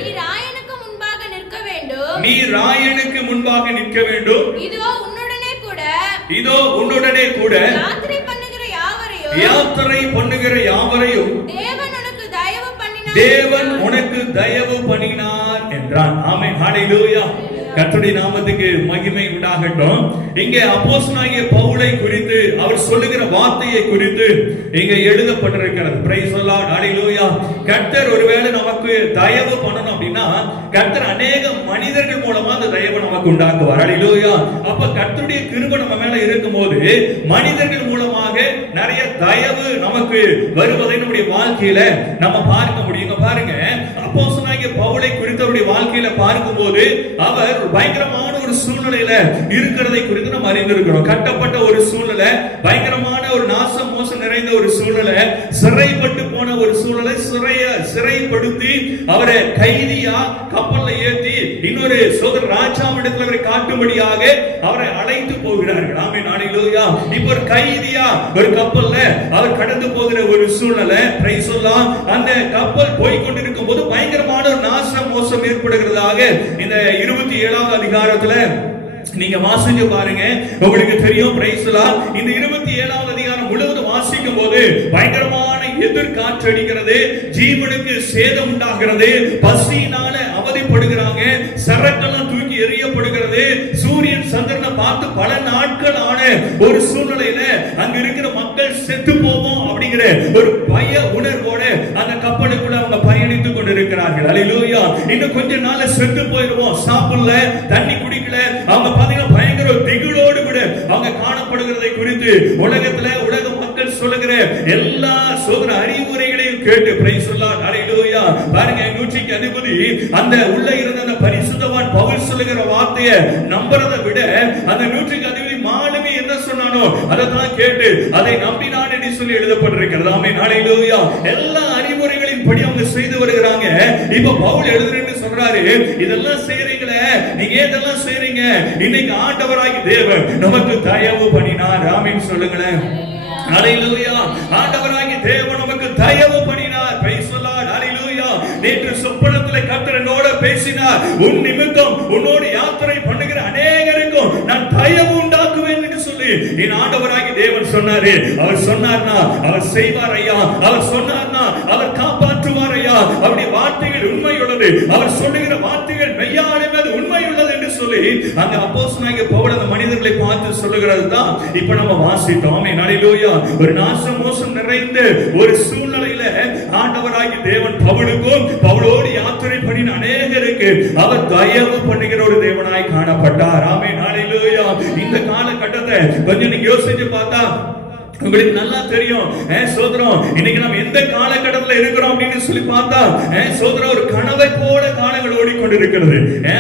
நீ ராயனுக்கு முன்பாக நிற்க வேண்டும். நீ ராயனுக்கு முன்பாக நிற்க வேண்டும். இதோ உன்னுடனே கூட யாத்திரை பண்ணுகிற யாவரையும் தேவன் உனக்கு தயவு பண்ணினார் என்றான். ஆமென், ஹல்லேலூயா. கர்த்தருடைய நாமத்துக்கு மகிமை உண்டாகட்டும். இங்கே அப்போஸ்தலனாகிய பவுலை குறித்து அவர் சொல்லுகிற வார்த்தையை குறித்து இங்கே எழுதப்பட்டிருக்கிறது. பிரைஸ் தி லார்ட், ஹalleluya. கர்த்தர் ஒருவேளை நமக்கு தயவு பண்ணணும் அப்படின்னா கர்த்தர் அநேக மனிதர்கள் மூலமா அந்த தயவை நமக்கு உண்டாக்குவார். ஹalleluya. அப்ப கர்த்தருடைய கிருபை நம்ம மேல இருக்கும்போது மனிதர்கள் மூலமாக நிறைய தயவு நமக்கு வருவதை நம்முடைய வாழ்க்கையில நம்ம பார்க்க முடியும். பாருங்க, அப்போஸ்தலனாகிய பவுலை குறித்து அவருடைய வாழ்க்கையில பார்க்கும்போது அவர் பயங்கரமான ஒரு சூழ்நிலையில இருக்கிறதை குறித்து நம்ம அறிந்திருக்கிறோம். கட்டப்பட்ட ஒரு சூழ்நிலை, பயங்கரமான ஒரு நாசம் மோசம் நிறைந்த ஒரு சூழ்நிலை, சிறைப்பட்டு போன ஒரு சூழ்நிலை, சிறைப்படுத்தி அவரை கைதியா கப்பல்ல ஏற்றி இன்னொரு சோதர ராஜாவிடத்தில் அவரை காட்டும்படியாக அவரை அழைத்து போகிறார்கள். ஆமென், ஹalleluya. இப்ப ஒரு கைதியா ஒரு கப்பல்ல அவர் கடந்து போகிற ஒரு சூழ்நிலை. Price the Lord. அந்த கப்பல் போய் கொண்டிருக்கும் போது பயங்கரமான ஒரு நாசம் மோசம் ஏற்படுகிறதாக இந்த 27வது அதிகாரத்துல நீங்க வாசிச்சு பாருங்க, உங்களுக்கு தெரியும். Price the Lord. இந்த 27வது அதிகாரம் முழுவதும் வாசிக்கும் போது பயங்கரமான எதிர்காற்று அடிக்கிறது, ஜீவனுக்கு சேதம் உண்டாகிறது, பசியினால அவதிப்படுகிறாங்க, சரக்கெல்லாம் தூக்கி எறியப்படுகிறது, சூரியன் சந்திரனை பார்த்து பல நாட்கள் ஆன ஒரு சூழ்நிலையில அங்க இருக்கிற மக்கள் செத்து போவோம் அப்படிங்கிற ஒரு பய உணர்வோட அந்த கப்பலுக்குள்ள அவங்க பயணித்துக் கொண்டிருக்கிறார்கள். ஹalleluya. இன்னும் கொஞ்ச நாள்ல செத்து போயிடுவோம், சாப்பிடல, தண்ணி குடிக்கல, அவங்க பாத்தீங்கன்னா பயங்கர திகிலோடு கூட அவங்க காணப்படுகிறதை குறித்து உலக மக்கள் சொல்லுகிற எல்லா சோதனை அறிவுரைகளையும் கேட்டு பிரைஸ் தி லார்ட், ஹalleluya. பாருங்க, 100க்கு அதிபதி அந்த உள்ள இருந்த அந்த பரிசுத்தவான் பவுல் சொல்லுகிற வார்த்தையை நம்பறதை விட அந்த 100க்கு அதிபதி மாலுமி என்ன சொன்னானோ அதை தான் கேட்டு அதை நம்பினான் என்று சொல்லி எழுதப்பட்டிருக்கிறது. ஆமென், ஹalleluya. எல்லா அறிவுரைகளின் படி அவங்க செய்து வருகிறாங்க. இப்ப பவுல் எழுதுறேன்னு சொல்றாரு, இதெல்லாம் செய்றீங்களே, நீங்க இதெல்லாம் செய்றீங்க, இன்னைக்கு ஆண்டவராகிய தேவன் நமக்கு தயவு பண்ணினார். ஆமென் சொல்லுங்களேன். ஹalleluya. ஆண்டவராகிய தேவன் நமக்கு தயவு பண்ணினார். பிரைஸ் தி லார்ட், ஹalleluya. நேற்று சொப்பனத்திலே கர்த்தர் என்னோட பேசினார், உன் நிமித்தம் உன்னோடு யாத்திரை பண்ணுகிற அநேகருக்கும் நான் தயவு உண்டாக்குவேன் என்று சொல்லி என் ஆண்டவராகிய தேவன் சொன்னாரு. அவர் சொன்னார்னா அவர் செய்வார் ஐயா, அவர் சொன்னார்னா அவர் காப்பாற்றுவார் ஐயா. அவருடைய வார்த்தைகள் உண்மையுள்ளது, அவர் சொல்லுகிற வார்த்தைகள் மெய்யாலுமே அது உண்மையுள்ளது என்று சொல்லி அங்க அப்போஸ்தலனாகிய பவுல் அந்த மனிதர்களை பார்த்து சொல்லுகிறது தான் இப்ப நம்ம வாசித்தோம். ஆமென், ஹalleluya. ஒரு நாசம் மோசம் நிறைந்த ஒரு சூழ்நிலையில ஆண்டவராகிய தேவன் பவுலுக்கும் பவுலோடு யாத்திரை பண்ணின அநேகருக்கு அவர் தயவு பண்ணுகிற ஒரு தேவனாய் காணப்பட்டார். ஆமென், ஹalleluya. இந்த காலகட்டத்தை கொஞ்சம் நீங்க யோசிச்சு பார்த்தா உங்களுக்கு நல்லா தெரியும். சோதரம், இன்னைக்கு நம்ம எந்த காலகட்டத்தில் இருக்கிறோம் அப்படின்னு சொல்லி பார்த்தா சோதரம் ஒரு கனவை போல காலங்கள் ஓடிக்கொண்டிருக்கிறது.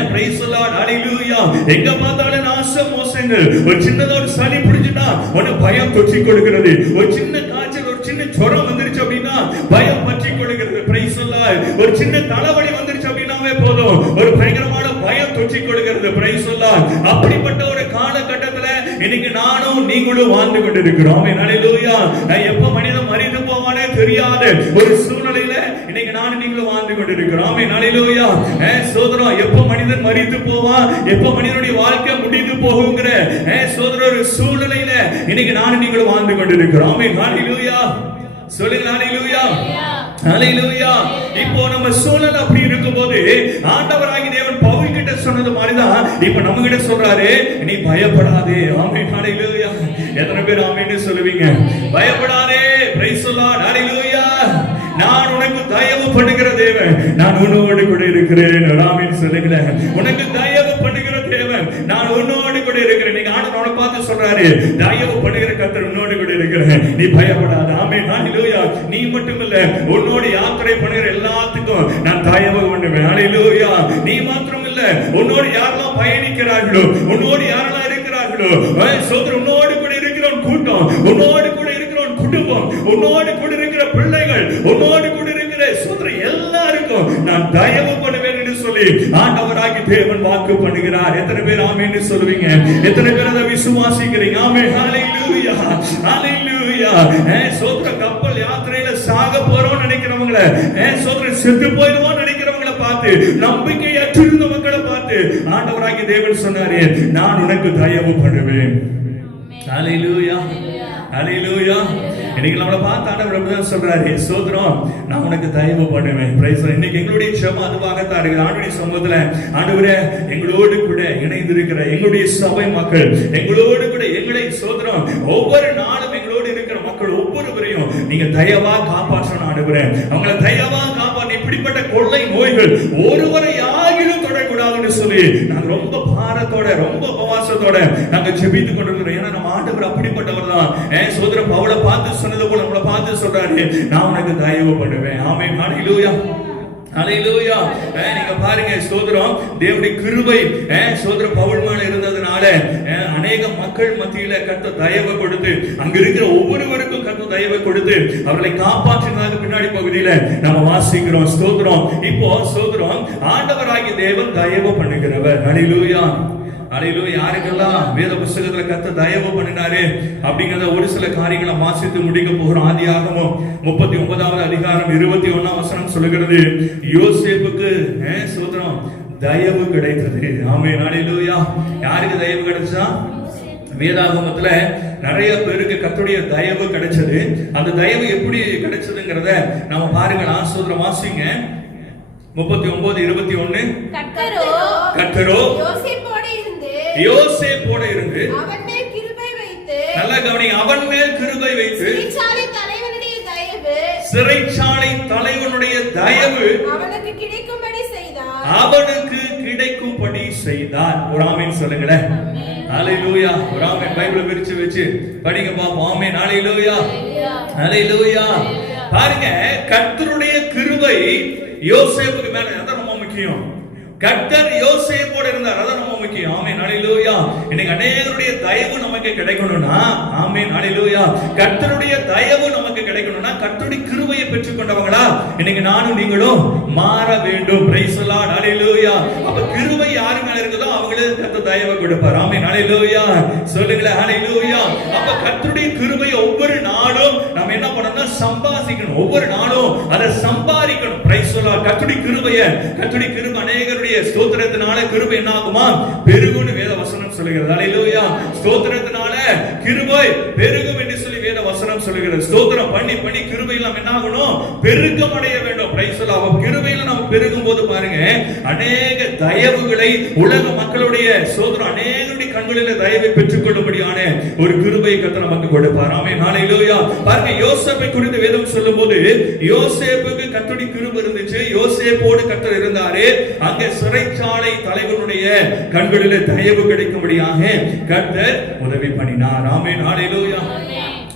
பிரைஸ் தி லார்ட், ஹalleluya. எங்க பார்த்தாலும் நாசம் மோசங்கள், ஒரு சின்னதா ஒரு சளி பிடிச்சிட்டா உடனே பயம் தொற்றி கொடுக்கிறது, ஒரு சின்ன காய்ச்சல், ஒரு சின்ன ஜுரம் வந்துருச்சு அப்படின்னா பயம் பற்றி கொடுக்கிறது. Price the Lord. ஒரு சின்ன தலைவலி வந்துருச்சு அப்படின்னாவே போதும் ஒரு பயங்கரமான பயம் தொற்றி கொடுக்கிறது. Price the Lord. அப்படிப்பட்ட ஒரு காலகட்டத்துல இன்னைக்கு நானும் நீங்களும் வாழ்ந்து கொண்டிருக்கிறோம். ஹalleluya. எப்ப மனிதன் மரித்து போவானே தெரியாத ஒரு சூழ்நிலையில இன்னைக்கு நானும் நீங்களும் வாழ்ந்து கொண்டிருக்கிறோம். ஹalleluya. சோதரம், எப்ப மனிதன் மரித்து போவான், எப்ப மனிதனுடைய வாழ்க்கை முடிந்து போகுங்கிற சோதரம் ஒரு சூழ்நிலையில இன்னைக்கு நானும் நீங்களும் வாழ்ந்து கொண்டிருக்கிறோம். ஹalleluya. சொல்லுங்க ஹalleluya. ஹalleluya. இப்போ நம்ம சூழல் அப்படி இருக்கும்போது ஆண்டவராகிய தேவன் பவுல் கிட்ட சொன்னது மாதிரிதான் இப்ப நம்ம கிட்ட சொல்றாரு, நீ பயப்படாதே. ஆமென், ஹalleluya. எத்தனை பேர் ஆமென்னு சொல்லுவீங்க? பயப்படாதே. பிரைஸ் தி லார்ட், ஹalleluya. நான் உனக்கு தயவு பண்ணுகிற தேவன், நான் உன்னோடு கூட இருக்கிறேன். ஆமென் சொல்லுங்க. உனக்கு தயவு பண்ணுகிற தேவன், நான் உன்னோடு கூட இருக்கிறேன். நீங்க ஆண்டவரை பார்த்து சொல்றாரு, தயவு பண்ணுகிற கர்த்தர் உன்னோடு கூட இருக்கிறேன், நீ பயப்படாத. ஆமென், ஹalleluya. நீ மட்டும் இல்ல, உன்னோடு யாத்திரை பண்ணுகிற எல்லாத்துக்கும் நான் தயவு பண்ணுவேன். ஹalleluya. நீ மாத்திரம் இல்ல, உன்னோடு யாரெல்லாம் பயணிக்கிறார்களோ, உன்னோடு யாரெல்லாம் இருக்கிறார்களோ, சோதரன் உன்னோடு கூட இருக்கிறவன் கூட்டம், உன்னோடு கூட இருக்கிறவன் குடும்பம், உன்னோடு கூட இருக்கிற பிள்ளைகள், உன்னோடு கூட இருக்கிற சோதரன் எல்லாருக்கும் நான் தயவு பண்ணுவேன் என்று சொல்லி ஆண்டவராகிய தேவன் வாக்கு பண்ணுகிறார். எத்தனை பேர் ஆமென்னு சொல்லுவீங்க? எத்தனை பேர் அதை விசுவாசிக்கிறீங்க? ஆமென், ஹalleluya. ஹalleluya. சோதர கப்பல் யாத்திரையில சாக போறோம் நினைக்கிறவங்கள, சோதர செத்து போயிடுவோம் நினைக்கிறவங்கள பார்த்து, நம்பிக்கை அற்றிருந்த மக்களை பார்த்து ஆண்டவராகிய தேவன் சொன்னாரே, நான் உனக்கு தயவு பண்ணுவேன். ஹalleluya. ஹalleluya. இன்னைக்கு நம்மளை பார்த்து ஆண்டவர் அப்படிதான் சொல்றாரு, சோதரம் நான் உனக்கு தயவு பண்ணுவேன். இன்னைக்கு எங்களுடைய ஜெபம் அதுவாகத்தான் இருக்குது. ஆண்டுடைய சமூகத்துல ஆண்டவரே எங்களோடு கூட இணைந்திருக்கிற எங்களுடைய சபை மக்கள், எங்களோடு கூட எங்களை சோதரம் ஒவ்வொரு நாளும் எங்களோடு இருக்கிற மக்கள் ஒவ்வொருவரையும் நீங்க தயவா காப்பாற்றணும் ஆண்டவரே. அவங்களை தயவா காப்பாற்ற இப்படிப்பட்ட கொள்ளை நோய்கள் ஒருவரை யாரும் தொடக்கூடாதுன்னு சொல்லி நாங்க ரொம்ப பாரத்தோட ரொம்ப உபவாசத்தோட நாங்க ஜெபித்துக் கொண்டிருக்கிறோம். ஏன்னா நம்ம ஆண்டவர் அப்படிப்பட்டவர் தான். சோதர பவுலை பார்த்து சொன்னது போல நம்மளை பார்த்து சொல்றாரு, நான் உனக்கு தயவு பண்ணுவேன். ஆமென். ஹல்லேலூயா, ஹல்லேலூயா. நீங்க பாருங்க சோதரம் தேவனுடைய கிருபை சோதர பவுல் மேல இருந்ததுனால அநேக மக்கள் மத்தியில கர்த்தர் தயவு கொடுத்து அங்க இருக்கிற ஒவ்வொருவருக்கும் கர்த்தர் தயவு கொடுத்து அவர்களை காப்பாற்றினதாக பின்னாடி பகுதியில நம்ம வாசிக்கிறோம். ஸ்தோத்திரம். இப்போ சோதரம் ஆண்டவராகிய தேவன் தயவு பண்ணுகிறவர். ஹல்லேலூயா, ஹல்லேலூயா. யாருக்கெல்லாம் வேத புத்தகத்துல கர்த்தர் தயவு பண்ணினாரு அப்படிங்கறத ஒரு சில காரியங்களை வாசித்து முடிக்க போகிறோம். ஆதியாகமம் 39வது அதிகாரம் 21ஆம் வசனம் சொல்லுகிறது, யோசேப்புக்கு சோதரம் தயவு கிடைத்தது. ஆமென். ஹல்லேலூயா. யாருக்கு தயவு கிடைச்சா? வேதாகமத்துல நிறைய பேருக்கு கர்த்தருடைய தயவு கிடைச்சது. அந்த தயவு எப்படி கிடைச்சதுங்கிறத நாம பாருங்களா. சோதரம் வாசிங்க 39:21. கர்த்தரோ யோசேப்போட இருந்து அவன் மேல் கிருபை வைத்து, நல்லா கவனிங்க, அவன் மேல் கிருபை வைத்து சிறைச்சாலை தலைவனுடைய தயவு அவனுக்கு கிடைக்கும்படி செய்தார். ஒரு ஆமென் சொல்லுங்களேன். ஹல்லேலூயா. ஒரு ஆமென். பைபிளை விரிச்சு வச்சு படிங்க பாப்போம். ஆமென். ஹல்லேலூயா, ஹல்லேலூயா. பாருங்க, கர்த்தருடைய கிருபை யோசேப்புக்கு மேல, அதான் ரொம்ப முக்கியம். கர்த்தர் யோசேப்போடு இருந்தார், அதான் ரொம்ப முக்கியம். ஆமென். ஹல்லேலூயா. இன்னைக்கு அநேகருடைய தயவு நமக்கு கிடைக்கணும்னா, ஆமென். ஹல்லேலூயா, கர்த்தருடைய தயவு நமக்கு கிடைக்கணும்னா கர்த்தருடைய கிருபையை பெற்றுக் கொண்டவங்களா இன்னைக்கு நானும் நீங்களும் மாற வேண்டும். Praise the Lord. ஹல்லேலூயா. அப்ப கிருபை யாரு மேல இருக்குதோ அவங்களுக்கு கர்த்தர் தயவு கொடுப்பார். ஆமென். ஹல்லேலூயா. சொல்லுங்களேன். ஹல்லேலூயா. அப்ப கர்த்தருடைய கிருபை ஒவ்வொரு நாளும் நாம என்ன பண்ணணும்னா சம்பாதிக்கணும். ஒவ்வொரு நாளும் அதை சம்பாதிக்கணும். Price the Lord. கர்த்தருடைய கிருபை அநேகருடைய ஸ்தோத்திரத்தினால கிருபை என்ன ஆகுமா? பெருகும்னு வேத வசனம் சொல்லுகிறது. ஹல்லேலூயா. ஸ்தோத்திரத்தினால கிருபை பெருகும் என்று சொல்லி வேத வசனம் சொல்லுகிறது. ஸ்தோத்திரம் பண்ணி கிருபை எல்லாம் என்ன ஆகணும்? பெருக்கம் அடைய வேண்டும். Praise the Lord. கிருபையில நம்ம பெருகும் போது பாருங்க, அநேக தயவுகளை உலக மக்களுடைய ஸ்தோத்திரம் அநேகருடைய கண்களில் தயவை பெற்றுக் கொள்ளும்படியான ஒரு கிருபை கர்த்தர் நமக்கு கொடுப்பார். ஆமென். ஹல்லேலூயா. பாருங்க, யோசேப்பை குறித்து வேதம் சொல்லும்போது யோசேப்புக்கு கர்த்தருடைய கிருபை இருந்துச்சு. யோசேப்போடு கர்த்தர் இருந்தாரே, அங்கே சிறைச்சாலை தலைவனுடைய கண்களிலே தயவு கிடைக்கும்படியாக கர்த்தர் உதவி பண்ணினார். ஆமென். ஹல்லேலூயா,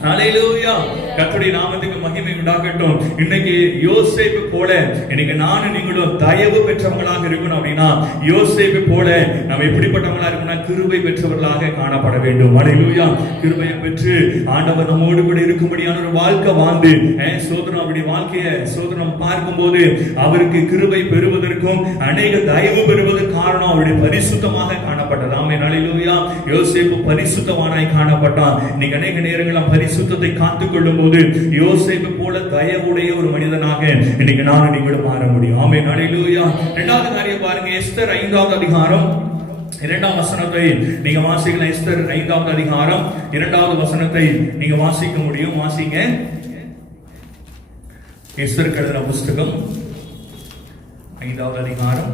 ஹல்லேலூயா. கர்த்தருடைய நாமத்துக்கு மகிமை உண்டாகட்டும். இன்னைக்கு யோசேப்பு போல இன்னைக்கு நானும் நீங்களும் தயவு பெற்றவங்களாக இருக்கணும். அப்படின்னா யோசேப்பு போல நம்ம எப்படிப்பட்டவங்களா இருக்கணும்? கிருபை பெற்றவர்களாக காணப்பட வேண்டும். ஹல்லேலூயா. கிருபையை பெற்று ஆண்டவர் நம்மோடு கூட இருக்கும்படியான ஒரு வாழ்க்கை வாழ்ந்து சோதனம் அப்படி வாழ்க்கையை சோதனம் பார்க்கும்போது அவருக்கு கிருபை பெறுவதற்கும் அநேக தயவு பெறுவதற்கு காரணம் அவருடைய பரிசுத்தமாக காணப்பட்டது. ஆமென். ஹல்லேலூயா. யோசேப்பு பரிசுத்தவானாய் காணப்பட்டான். இன்னைக்கு அநேக நேரங்களில் பரிசுத்தத்தை காத்துக் கொள்ளும் போது யோசேப்பு போல தயவுடைய ஒரு மனிதனாக இன்னைக்கு நானும் நீங்களும் மாற முடியும். ஆமென். ஹல்லேலூயா. இரண்டாவது காரியம் பாருங்க, எஸ்தர் 5வது அதிகாரம் 2ஆம் வசனத்தை நீங்க வாசிக்கலாம். எஸ்தர் 5வது அதிகாரம் 2வது வசனத்தை நீங்க வாசிக்க முடியும். வாசிங்க. எஸ்தர் எழுதின புஸ்தகம் 5வது அதிகாரம்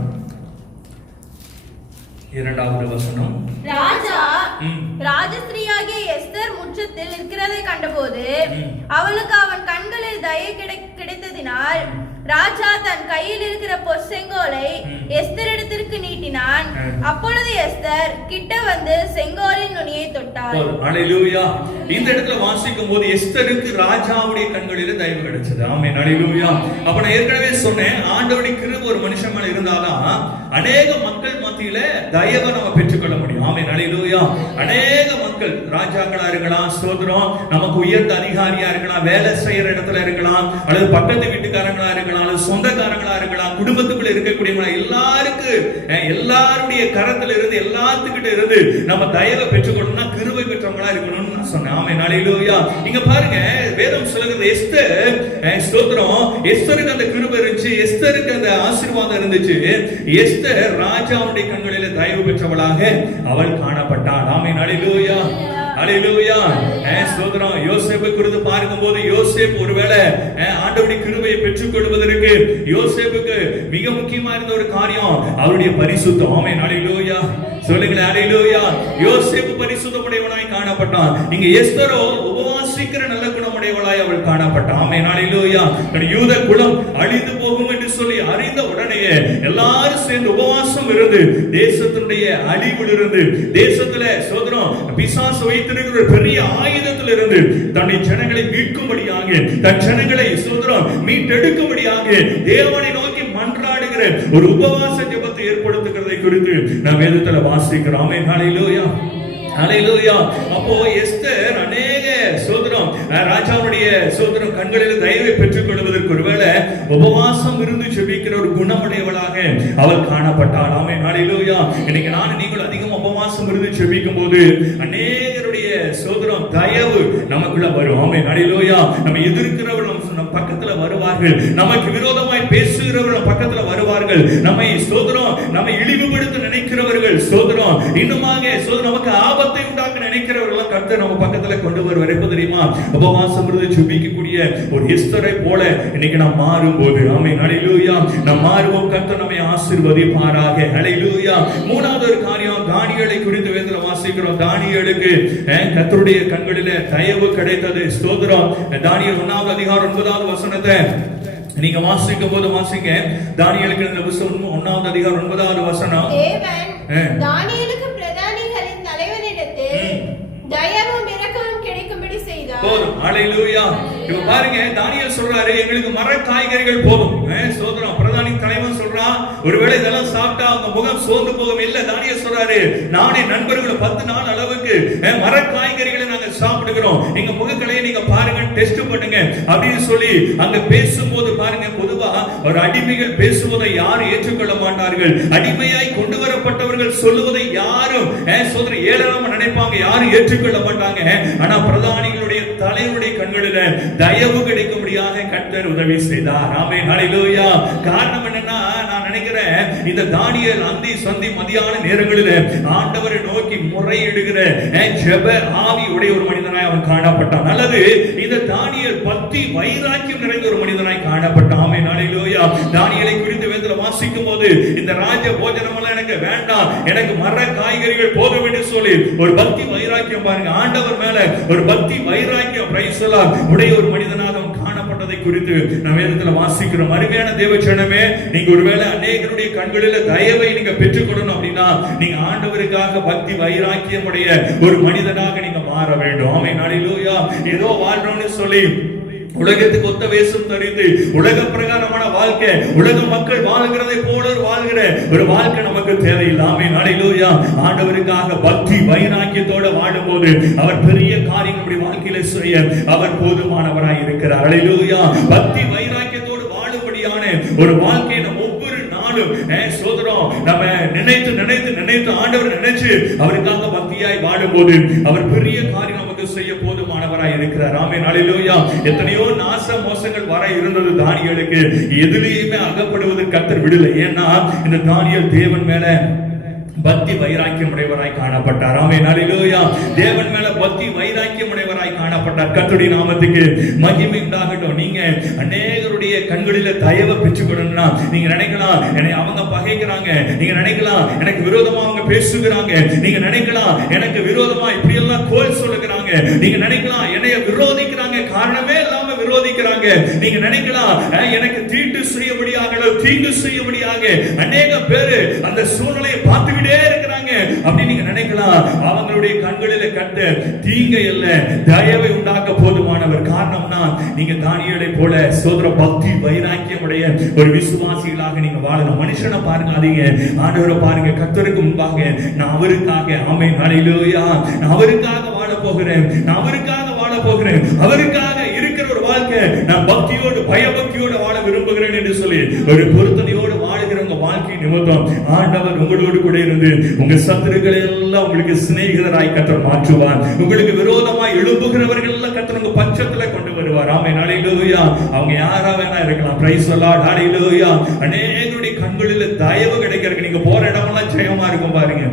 2வது வசனம். ராஜா ராஜஸ்திரியாகிய எஸ்தர் முற்றத்தில் இருக்கிறதை கண்டபோது அவளுக்கு அவன் கண்களில் தயை கிடைத்ததினால் ராஜா தன் கையில் இருக்கிற பொற்செங்கோலை எஸ்தரிடத்திற்கு நீட்டினான். அப்பொழுது எஸ்தர் கிட்ட வந்து செங்கோலின் நுனியை தொட்டாள். ஹல்லேலூயா. இந்த இடத்துல வாசிக்கும் போது எஸ்தருக்கு ராஜாவுடைய கண்களில் தயவு கிடைச்சது. ஆமென். ஹல்லேலூயா. அப்ப நான் ஏற்கனவே சொன்னேன், ஆண்டவருடைய கிருபை ஒரு மனுஷன் மேல இருந்தாதான் அநேக மக்கள் மத்தியில தயவை நம்ம பெற்றுக்கொள்ள முடியும். ஆமென். ஹல்லேலூயா. அநேக மக்கள் ராஜாக்களா இருக்கலாம், ஸ்தோத்திரம், நமக்கு உயர்ந்த அதிகாரியா இருக்கலாம், வேலை செய்யற இடத்துல இருக்கலாம், அல்லது பக்கத்து வீட்டுக்காரங்களா இருக்கலாம், அல்லது சொந்தக்காரங்களா இருக்கலாம், குடும்பத்துக்குள்ள இருக்கக்கூடியவங்க எல்லாருடைய கரத்துல இருந்து எல்லாத்துக்கிட்ட இருந்து நம்ம தயவை பெற்றுக்கொள்ளணும்னா கிருபை பெற்றவங்களா இருக்கணும்னு நான் சொன்னேன். ஆமென். ஹல்லேலூயா. இங்க பாருங்க, வேதம் சொல்லுகிறது எஸ்தர் ஸ்தோத்திரம், எஸ்தருக்கு அந்த கிருபை இருந்துச்சு, எஸ்தருக்கு அந்த ஆசீர்வாதம் இருந்துச்சு. எஸ்தர் ராஜாவுடைய கண்களிலே தயவு பெற்றவளாக அவள் காணப்பட்டாள். ஆமென். ஹல்லேலூயா, ஹல்லேலூயா. ஸ்தோத்திரம். யோசேப்பை குறித்து பார்க்கும்போது யோசேப் ஒருவேளை ஆண்டவருடைய கிருபையை பெற்றுக் கொள்வதற்கு யோசேப்புக்கு மிக முக்கியமா இருந்த ஒரு காரியம் அவருடைய பரிசுத்தம். ஆமென். ஹல்லேலூயா, சொல்லுங்களேன் ஹல்லேலூயா. யோசேப்பு பரிசுத்தமுடையவனாய் காணப்பட்டான். இங்க எஸ்தரோ உபவாசிக்கிற நல்ல குணமுடையவளாய் அவள் காணப்பட்டான். ஆமென். ஹல்லேலூயா. யூத குலம் அழிந்து போகும் என்று சொல்லி அறிந்த உடனேயே எல்லாரும் சேர்ந்து உபவாசம் இருந்து தேசத்தினுடைய அழிவில் இருந்து, தேசத்துல சோதரம் பிசாசு வைத்திருக்கிற பெரிய ஆயுதத்தில் இருந்து தன்னை ஜனங்களை மீட்கும்படியாக, தன் ஜனங்களை சோதரம் மீட்டெடுக்கும்படியாக தேவனை நோக்கி மன்றாடுகிற ஒரு உபவாச ஜெபத்தை ஏற்படுத்துகிறதை குறித்து நாம் வேதத்துல வாசிக்கிறோம். ஆமென். ஹல்லேலூயா, ஹல்லேலூயா. அப்போ எஸ்தர் அநேக சோதரம் ராஜாவுடைய சோதரம் கண்களில் தயவை பெற்றுக் கொள்வதற்கு ஒருவேளை உபவாசம் இருந்து ஜெபிக்கிற ஒரு குணமுடையவளாக அவள் காணப்பட்டாள். ஆமென். ஹல்லேலூயா. இன்னைக்கு நான் நீங்கள் அதிகம் உபவாசம் இருந்து ஜெபிக்கும் போது அநேகருடைய சோதரம் தயவு நமக்குள்ள வரும். ஆமென். ஹல்லேலூயா. நம்ம எதிர்க்கிறவர்கள் நம்ம பக்கத்துல வருவார்கள், நமக்கு விரோதமாய் பேசுகிறவர்கள் பக்கத்துல வருவார்கள், நம்மை சோதரம் நம்மை இழிவுபடுத்த நினைக்கிறவர்கள் சோதரம் இன்னுமாக சோதரம் நமக்கு ஆபத்தை உண்டாக்க நினைக்கிறவர்கள் கர்த்தர் நம்ம பக்கத்துல கொண்டு வருவார். எப்ப தெரியுமா? உபவாசம் இருந்து ஜெபிக்கக்கூடிய ஒரு எஸ்தரை போல இன்னைக்கு நாம் மாறும்போது. ஆமென். ஹல்லேலூயா. நாம் மாறுவோம். கர்த்தர் நம்மை ஆசீர்வதிப்பாராக. ஹல்லேலூயா. மூணாவது ஒரு காரியம் தானியேலை குறித்து வேதத்துல வாசிக்கிறோம். தானியேலுக்கு கர்த்தருடைய கண்களிலே தயவு கிடைத்தது. ஸ்தோத்திரம். தானியேல் 1வது அதிகாரம் 9வது வசனத்தை நீங்க வாசிக்கும் போது வாசிங்க. தானியேலுக்கு இந்த புத்தகம் 1வது அதிகாரம் 9வது வசனம். தேவன் தானியேலுக்கு பிரதானிகளின் தலைவனிடத்தில் தயவும் இரக்கமும் கிடைக்கும்படி செய்தார். போதும். ஹல்லேலூயா. இப்ப பாருங்க, தானியேல் சொல்றாரு எங்களுக்கு மர காய்கறிகள் போதும். சோதரம் பிரதானி தலைவன் சொல்றான் ஒருவேளை இதெல்லாம் சாப்பிட்டா அவங்க முகம் சோர்ந்து போகும். இல்ல, தானியேல் சொல்றாரு நானே நண்பர்களும் 10 நாள் அளவுக்கு மர காய்கறிகளை நாங்க சாப்பிடுகிறோம், எங்க முகக்கலையை நீங்க பாருங்க, டெஸ்ட் பண்ணுங்க அப்படின்னு சொல்லி அங்க பேசும்போது பாருங்க, பொதுவா ஒரு அடிமைகள் பேசுவதை யாரும் ஏற்றுக்கொள்ள மாட்டார்கள். அடிமையாய் கொண்டு வரப்பட்டவர்கள் சொல்லுவதை யாரும் சோதனை ஏளனமா நினைப்பாங்க, யாரும் ஏற்றுக்கொள்ள மாட்டாங்க. ஆனா பிரதானிகளுடைய தலைவருடைய கண்களில தயவு கிடைக்கும்படியாக கர்த்தர் உதவி செய்தார். ஆமென். ஹல்லேலூயா. காரணம் என்னன்னா, நான் நினைக்கிறேன் இந்த தானியேல் அந்தி சந்தி மதியான நேரங்களில் ஆண்டவரை நோக்கி முறையிடுகிற ஜெப ஆவி உடைய ஒரு மனிதனாய் அவன் காணப்பட்டான். அல்லது இந்த தானியேல் பக்தி வைராக்கியம் நிறைந்த ஒரு மனிதனாய் காணப்பட்டான். ஆமென். ஹல்லேலூயா. தானியேலை குறித்து வேதத்துல வாசிக்கும் போது இந்த ராஜ போஜனம் எல்லாம் எனக்கு வேண்டாம், எனக்கு மர காய்கறிகள் போதும் என்று சொல்லி ஒரு பக்தி வைராக்கியம் பாருங்க, ஆண்டவர் மேல ஒரு பக்தி வைராக்கியம் பிரைஸ் எல்லாம் உடைய ஒரு மனிதனாக காணப்பட்டதை குறித்து நாம் வேதத்துல வாசிக்கிறோம். அருமையான தேவஜனமே, நீங்க ஒருவேளை அநேகருடைய கண்களில் தயவை நீங்க பெற்றுக்கொள்ளணும் அப்படின்னா நீங்க ஆண்டவருக்காக பக்தி வைராக்கியம் உடைய ஒரு மனிதனாக நீங்க மாற வேண்டும். ஆமென். ஹல்லேலூயா. ஏதோ வாழ்றோம்னு சொல்லி உலகத்துக்கு ஒத்த வேஷம் தரித்து உலக பிரகாரமான வாழ்க்கை, உலக மக்கள் வாழ்கிறதை போல வாழ்கிற ஒரு வாழ்க்கை நமக்கு தேவையில்லை. ஆமென். ஹல்லேலூயா. ஆண்டவருக்காக பக்தி வைராக்கியத்தோட வாழும்போது அவர் பெரிய காரியங்கள் நம்முடைய வாழ்க்கையில செய்ய அவர் போதுமானவராய் இருக்கிறார். ஹல்லேலூயா. பக்தி வைராக்கியத்தோடு வாழும்படியான ஒரு வாழ்க்கையை நம்ம ஒவ்வொரு நாளும் சோதரம் நம்ம நினைத்து நினைத்து நினைத்து ஆண்டவர் நினைச்சு அவருக்காக பக்தியாய் வாழும்போது அவர் பெரிய காரியம் நமக்கு செய்ய போதுமானவராய் இருக்கிறார். ஆமென். ஹல்லேலூயா. எத்தனையோ நாச மோசங்கள் வர இருந்தது தானியேலுக்கு, எதிலேயுமே அகப்படுவது கர்த்தர் விடலை. ஏன்னா இந்த தானியேல் தேவன் மேல பக்தி வைராக்கியம் உடையவராய் காணப்பட்டார். ஆமென். ஹல்லேலூயா. தேவன் மேல பக்தி வைராக்கியம் உடையவராய் காணப்பட்டார். கர்த்தருடைய நாமத்துக்கு மகிமை உண்டாகட்டும். நீங்க அநேகருடைய கண்களில தயவை பெற்றுக்கொள்ளணும்னா நீங்க நினைக்கலாம் என்னை அவங்க பகைக்கிறாங்க, நீங்க நினைக்கலாம் எனக்கு விரோதமா அவங்க பேசுகிறாங்க, நீங்க நினைக்கலாம் எனக்கு விரோதமா இப்படி எல்லாம் கோல் சொல்லுகிறாங்க, நீங்க நினைக்கலாம் என்னைய விரோதிக்கிறாங்க, காரணமே இல்லாம விரோதிக்கிறாங்க, நீங்க நினைக்கலாம் எனக்கு தீட்டு செய்யபடியாக தீங்கு செய்யபடியாக அநேக பேரு அந்த சூழ்நிலையை பார்த்துக்கிட்டே இருக்கிறாங்க அப்படி நீங்க நினைக்கலாம். அவங்களுடைய கண்களில கட்ட தீங்கை அல்ல, தயவை உண்டாக்க போதுமானவர். காரணம்னா நீங்க தானியேலை போல சோதர பக்தி வைராக்கியம் உடைய ஒரு விசுவாசிகளாக நீங்க வாழலாம். மனுஷனை பாருங்க, அதிக ஆண்டவரை பாருங்க. கர்த்தருக்கு முன்பாக நான் அவருக்காக, ஆமென். ஹல்லேலூயா, நான் அவருக்காக வாழ போகிறேன், நான் அவருக்காக வாழ போகிறேன், அவருக்காக இருக்கிற ஒரு வாழ்க்கை நான் பக்தியோடு பயபக்தியோடு வாழ விரும்புகிறேன் என்று சொல்லி ஒரு பொருத்தனையோடு வாழுகிற உங்க வாழ்க்கை நிமித்தம் ஆண்டவர் உங்களோடு கூட இருந்து உங்க சத்துருக்களை எல்லாம் உங்களுக்கு சிநேகிதராய் கர்த்தர் மாற்றுவார். உங்களுக்கு விரோதமாய் எழும்புகிறவர்கள் எல்லாம் கர்த்தர் உங்க பட்சத்துல கொண்டு வருவார். ஆமென். ஹல்லேலூயா. அவங்க யாரா வேணா இருக்கலாம். Praise the Lord. ஹல்லேலூயா. அநேகருடைய கண்களில் தயவு கிடைக்கிறதுக்கு நீங்க போற இடமெல்லாம் ஜெயமா இருக்கும் பாருங்க.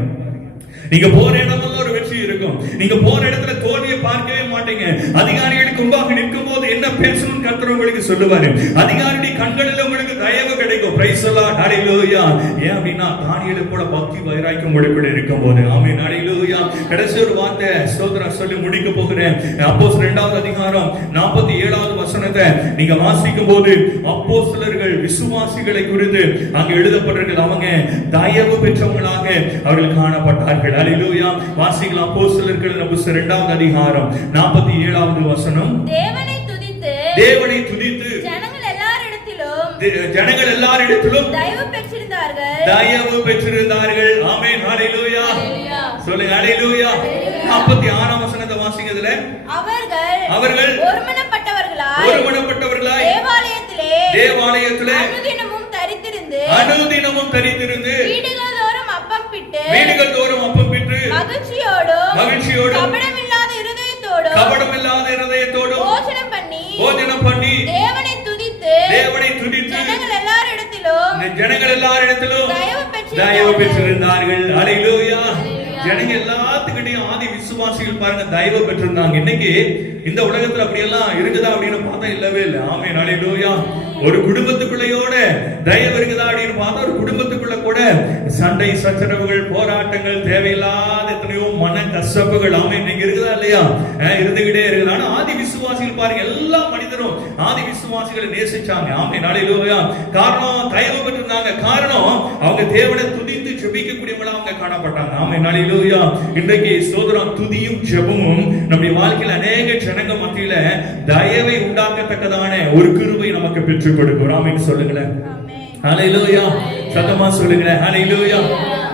நீங்க போற இடமெல்லாம் ஒரு வெற்றி இருக்கும். நீங்க போற இடத்துல தோல்வியை பார்க்கவே மாட்டீங்க. அதிகாரிகளுக்கு முன்பாக நிற்கும் போது என்ன பேசணும்னு கர்த்தர் உங்களுக்கு சொல்லுவாரு. அதிகாரியுடைய கண்களில் உங்களுக்கு தயவு கிடைக்கும். Praise the Lord. ஹல்லேலூயா. ஏன் அப்படின்னா தானியேலை போல பக்தி வைராக்கியம் உங்களுக்குள்ள இருக்கும்போது. ஆமென். ஹல்லேலூயா. கடைசி ஒரு வார்த்தை ஸ்தோத்திரம் சொல்லி முடிக்க போகிறேன். அப்போஸ்தலர் 2வது அதிகாரம் 47வது வசனத்தை நீங்க வாசிக்கும் போது அப்போஸ்தலர்கள் விசுவாசிகளை குறித்து அங்க எழுதப்பட்டிருக்கிறது. அவங்க தயவு பெற்றவங்களாக அவர்கள் காணப்பட்டார்கள். ஹல்லேலூயா. வாசிக்கலாம். அப்போஸ்தலர்கள் புத்தகம் 2வது அதிகாரம் 47வது வசனம். தேவனை துதித்து ஜனங்கள் எல்லாரிடத்திலும் தயவு பெற்றிருந்தார்கள். ஆமென். ஹல்லேலூயா. சொல்லுங்க ஹல்லேலூயா. 46ஆம் வசனத்தை வாசிக்கிறதுல அவர்கள் ஒருமனப்பட்டவர்களாய் தேவாலயத்திலே அனுதினமும் தரித்திருந்து வீடுகள் தோறும் அப்பம் பிட்டு மகிழ்ச்சியோடு கபடமில்லாத இருதயத்தோடு போஜனம் பண்ணி தேவனை துதித்து ஜனங்கள் எல்லாரிடத்திலும் தயவு பெற்றிருந்தார்கள். ஹல்லேலூயா. ஜனங்க எல்லாத்துக்கிட்டையும் ஆதி விசுவாசிகள் பாருங்க தயவு பெற்றிருந்தாங்க. இன்னைக்கு இந்த உலகத்துல அப்படி எல்லாம் இருக்குதா அப்படின்னு பார்த்தா இல்லவே இல்லை. ஆமென். ஹல்லேலூயா. ஒரு குடும்பத்துக்குள்ளையோட தயவு இருக்குதா அப்படின்னு பார்த்தா ஒரு குடும்பத்துக்குள்ள கூட சண்டை சச்சரவுகள் போராட்டங்கள் தேவையில்லாத எத்தனையோ மன கசப்புகள் ஆமென் இன்னைக்கு இருக்குதா இல்லையா? இருந்துகிட்டே இருக்குது. ஆனா ஆதி விசுவாசிகள் பாருங்க எல்லா மனிதரும் ஆதி விசுவாசிகளை நேசிச்சாங்க. ஆமென். ஹல்லேலூயா. காரணம் தயவு பெற்றிருந்தாங்க. காரணம் அவங்க தேவனை துதித்து ஜெபிக்கக்கூடியவங்களா அவங்க காணப்பட்டாங்க. ஆமென். ஹல்லேலூயா. இன்றைக்கு ஸ்தோத்திரம் துதியும் ஜெபமும் நம்முடைய வாழ்க்கையில் அநேக ஜனங்க மத்தியில தயவை உண்டாக்கத்தக்கதான ஒரு கிருபை நமக்கு பெற்றுக் கொடுக்கும். ஆமென் சொல்லுங்களேன். ஹல்லேலூயா. சத்தமா சொல்லுங்களேன். ஹல்லேலூயா.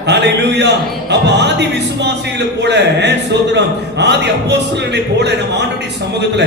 ஹல்லேலூயா. அப்ப ஆதி விசுவாசிகளை போல ஸ்தோத்திரம் ஆதி அப்போஸ்தலர்களை போல நம்ம ஆண்டவருடைய சமூகத்துல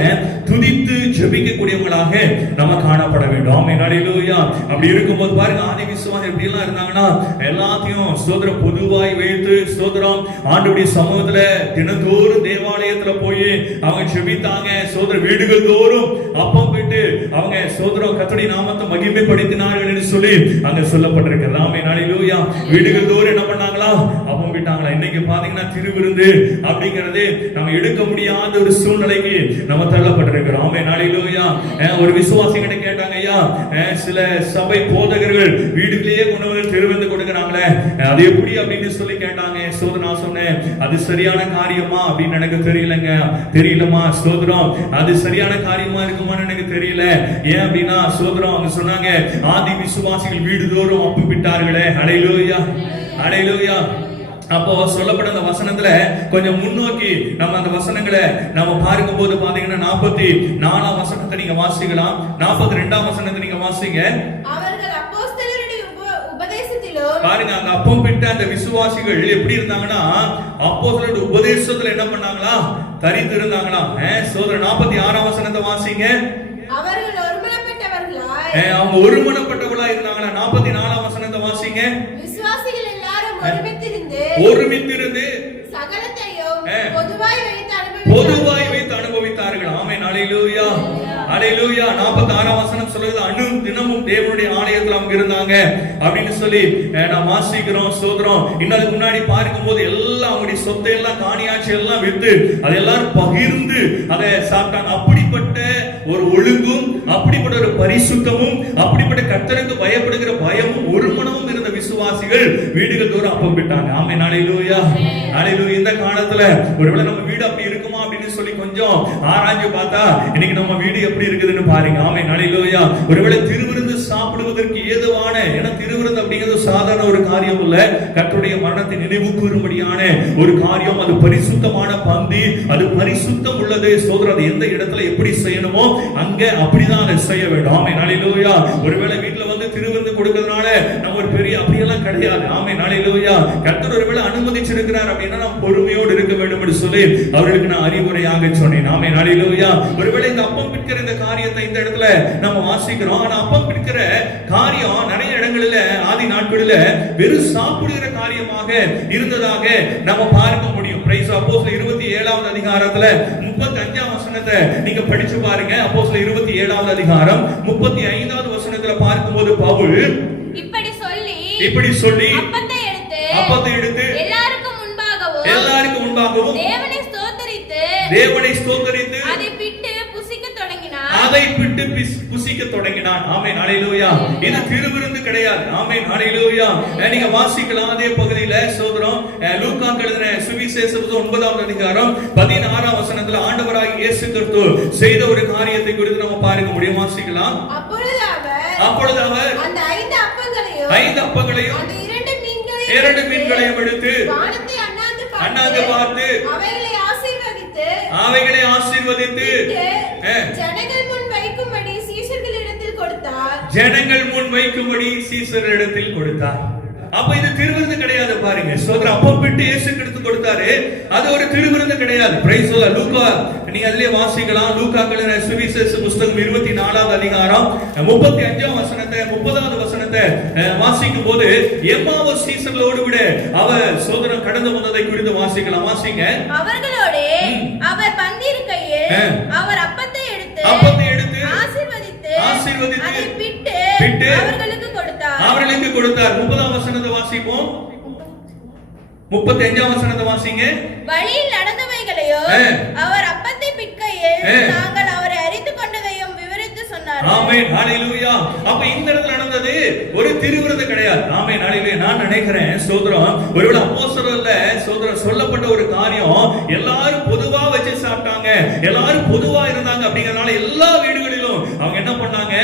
துதித்து ஜெபிக்கக்கூடியவங்களாக நம்ம காணப்பட வேண்டும். ஆமென். ஹல்லேலூயா. அப்படி இருக்கும்போது பாருங்க ஆதி விசுவாசி எப்படி எல்லாம் இருந்தாங்கன்னா எல்லாத்தையும் ஸ்தோத்திரம் பொதுவாய் வைத்து ஸ்தோத்திரம் ஆண்டவருடைய சமூகத்துல தினந்தோறும் தேவாலயத்துல போய் அவங்க ஜெபித்தாங்க. ஸ்தோத்திரம் வீடுகள் தோறும் அப்பம் விட்டு அவங்க ஸ்தோத்திரம் கர்த்தருடைய நாமத்தை மகிமைப்படுத்தினார்கள் என்று சொல்லி அங்க சொல்லப்பட்டிருக்கிறது. ஆமென். ஹல்லேலூயா. வீடுகள் தோறும் என்ன பண்ணாங்களா? அப்பம் விட்டாங்களா? இன்னைக்கு பாத்தீங்கன்னா திருவிருந்து அப்படிங்கிறது நம்ம எடுக்க முடியாத ஒரு சூழ்நிலைக்கு நம்ம தள்ளப்பட்டிருக்கிறோம். ஆமென். ஹல்லேலூயா. ஒரு விசுவாசி கிட்ட கேட்டாங்க, ஐயா சில சபை போதகர்கள் வீடுகளே கொண்டு வந்து திருவிருந்து கொடுக்கறாங்களே அது எப்படி அப்படின்னு சொல்லி கேட்டாங்க. நான் சொன்னேன் அது சரியான காரியமா அப்படின்னு எனக்கு தெரியலமா ஸ்தோத்திரம் அது சரியான காரியமா இருக்குமான்னு எனக்கு தெரியல. ஏன் அப்படின்னா ஸ்தோத்திரம் அவங்க சொன்னாங்க ஆதி விசுவாசிகள் வீடுதோறும் அப்பம் விட்டார்களே. ஹல்லேலூயா. ஹல்லேலூயா. அப்போ சொல்லப்பட்ட அந்த வசனத்துல கொஞ்சம் முன்னோக்கி நம்ம அந்த வசனங்களை நம்ம பார்க்கும்போது பாத்தீங்கன்னா 44ஆம் வசனத்தை நீங்க வாசிக்கலாம். 42ஆம் வசனத்தை நீங்க வாசிங்க. பாருங்க அந்த அப்பம் பிட்ட அந்த விசுவாசிகள் எப்படி இருந்தாங்கன்னா அப்போஸ்தலருடைய உபதேசத்துல என்ன பண்ணாங்களா? தரித்து இருந்தாங்களா? சோதரர் 46ஆம் வசனத்தை வாசிங்க. அவங்க ஒருமனப்பட்டவர்களா இருந்தாங்களா? 44ஆம் வசனத்தை வாசிங்க. விசுவாசிகள் எல்லாரும் ஒருமித்திருந்து சகலத்தையும் பொதுவாய் வைத்து அனுபவித்தார்கள். ஆமென். ஹல்லேலூயா. ஹல்லேலூயா. 46ஆம் வசனம் சொல்லுது தினமும் தேவனுடைய ஆலயத்துல அவங்க இருந்தாங்க அப்படின்னு சொல்லி நான் வாசிக்கிறோம். ஸ்தோத்திரம். இன்னும் முன்னாடி பார்க்கும்போது எல்லாம் அவங்களுடைய சொத்தை எல்லாம் காணியாட்சி எல்லாம் வித்து அதை எல்லாரும் பகிர்ந்து அதை சாப்பிட்டாங்க. அப்படிப்பட்ட ஒரு ஒழுங்கும் அப்படிப்பட்ட ஒரு பரிசுத்தமும் அப்படிப்பட்ட கர்த்தருக்கு பயப்படுகிற பயமும் ஒரு மனமும் இருந்த விசுவாசிகள் வீடுகள் தோறும் அப்பம் விட்டாங்க. ஆமென். ஹல்லேலூயா. ஹல்லேலூயா. இந்த காலத்துல ஒருவேளை நம்ம வீடு அப்படி இருக்குமா அப்படின்னு சொல்லி கொஞ்சம் ஆராய்ஞ்சு பார்த்தா இன்னைக்கு நம்ம வீடு எப்படி இருக்குதுன்னு பாருங்க. ஆமென். ஹல்லேலூயா. ஒருவேளை திருவிருந்து சாப்பிடுவதற்கு ஏதுவான ஏன்னா திருவிருந்து அப்படிங்கிறது சாதாரண ஒரு காரியம் இல்ல. கர்த்தருடைய மரணத்தை நினைவு கூறும்படியான ஒரு காரியம். அது பரிசுத்தமான பந்தி. அது பரிசுத்தம் உள்ளது. சோதரர் அது எந்த இடத்துல எப்படி செய்யணுமோ அங்க அப்படிதான் அதை செய்ய வேண்டும். ஆமென். ஹல்லேலூயா. ஒருவேளை வீட்டுல வந்து திருவிருந்து கொடுக்கிறதுனால நம்ம ஒரு பெரிய அப்படியெல்லாம் கிடையாது. ஆமென். ஹல்லேலூயா. கர்த்தர் ஒருவேளை அனுமதி அனுமதிச்சிருக்கிறார் அப்படின்னா நாம் பொறுமையோடு இருக்க வேண்டும் என்று சொல்லி அவர்களுக்கு நான் அறிவுரையாக சொன்னேன். ஆமென், ஹல்லேலூயா. ஒருவேளை இந்த அப்பம் பிற்கிற இந்த காரியத்தை இந்த இடத்துல நம்ம வாசிக்கிறோம். ஆனா அப்பம் பிற்கிற காரியம் நிறைய இடங்களில ஆதி நாட்களில வெறும் சாப்பிடுகிற காரியமாக இருந்ததாக நம்ம பார்க்க முடியும். பிரைஸ் அப்போஸ்தலர் 27வது அதிகாரத்துல 35ஆம் வசனத்தை நீங்க படிச்சு பாருங்க. அப்போஸ்தலர் 27வது அதிகாரம் 35வது வசனத்துல பார்க்கும்போது பவுல் இப்படி சொல்லி அப்பத்தை எடுத்து எல்லாருக்கும் முன்பாகவும் தேவனை ஸ்தோத்தரித்து அதை பிட்டு புசிக்க தொடங்கினான். ஆமென், ஹல்லேலூயா. இது திருவிருந்து கிடையாது. ஆமென், ஹல்லேலூயா. நீங்க வாசிக்கலாம் அதே பகுதியில சோதரம் லூக்கா எழுதின சுவிசேஷம் 9வது அதிகாரம் 16ஆம் வசனத்துல ஆண்டவராகிய இயேசு கிறிஸ்து செய்த ஒரு காரியத்தை குறித்து நம்ம பார்க்க முடியும். வாசிக்கலாம். அப்பொழுது அவர் அந்த 5 அப்பங்களையும் அந்த 2 மீன்களையும் எடுத்து அண்ணாந்து பார்த்து அவைகளை ஆசீர்வதித்து ஜனங்கள் முன் வைக்கும்படி சீசரிடத்தில் கொடுத்தார். அப்ப இது திருவிருந்து கிடையாது. பாருங்க சோதரர் அப்பம் பிட்டு இயேசு கிறிஸ்து கொடுத்தாரு. அது ஒரு திருவிருந்து கிடையாது. Price the Lord. லூக்கா நீங்க அதிலே வாசிக்கலாம். லூக்கா எழுதின சுவிசேஷ புத்தகம் 24வது அதிகாரம் 35ஆம் வசனத்தை 30வது வசனத்தை வாசிக்கும் போது எம்மாவுஸ் சீசர்களோடு விட அவர் சோதரர் கடந்து வந்ததை குறித்து வாசிக்கலாம். வாசிங்க. அவர்களோடு அவர் பந்திருக்கையில் அவர் அப்பத்தை எடுத்து ஆசீர்வதித்து அதை பிட்டு அவர்களுக்கு கொடுத்தார். 30ஆம் வசனத்தை வாசிப்போம். 35ஆம் வசனத்தை வாசிங்க. வழியில் நடந்தவைகளையோ அவர் அப்பத்தை பிட்கையில் நாங்கள் அவரை அறிந்து கொண்டதையும் விவரித்து சொன்னார். ஆமென், ஹல்லேலூயா. அப்ப இந்த இடத்துல நடந்தது ஒரு திருவிருந்து கிடையாது. ஆமென், ஹல்லேலூயா. நான் நினைக்கிறேன் சோதரம் ஒருவேளை அப்போஸ்தலர்ல சோதரம் சொல்லப்பட்ட ஒரு காரியம் எல்லாரும் பொதுவா வச்சு சாப்பிட்டாங்க, எல்லாரும் பொதுவா இருந்தாங்க. அப்படிங்கறதுனால எல்லா வீடுகளிலும் அவங்க என்ன பண்ணாங்க,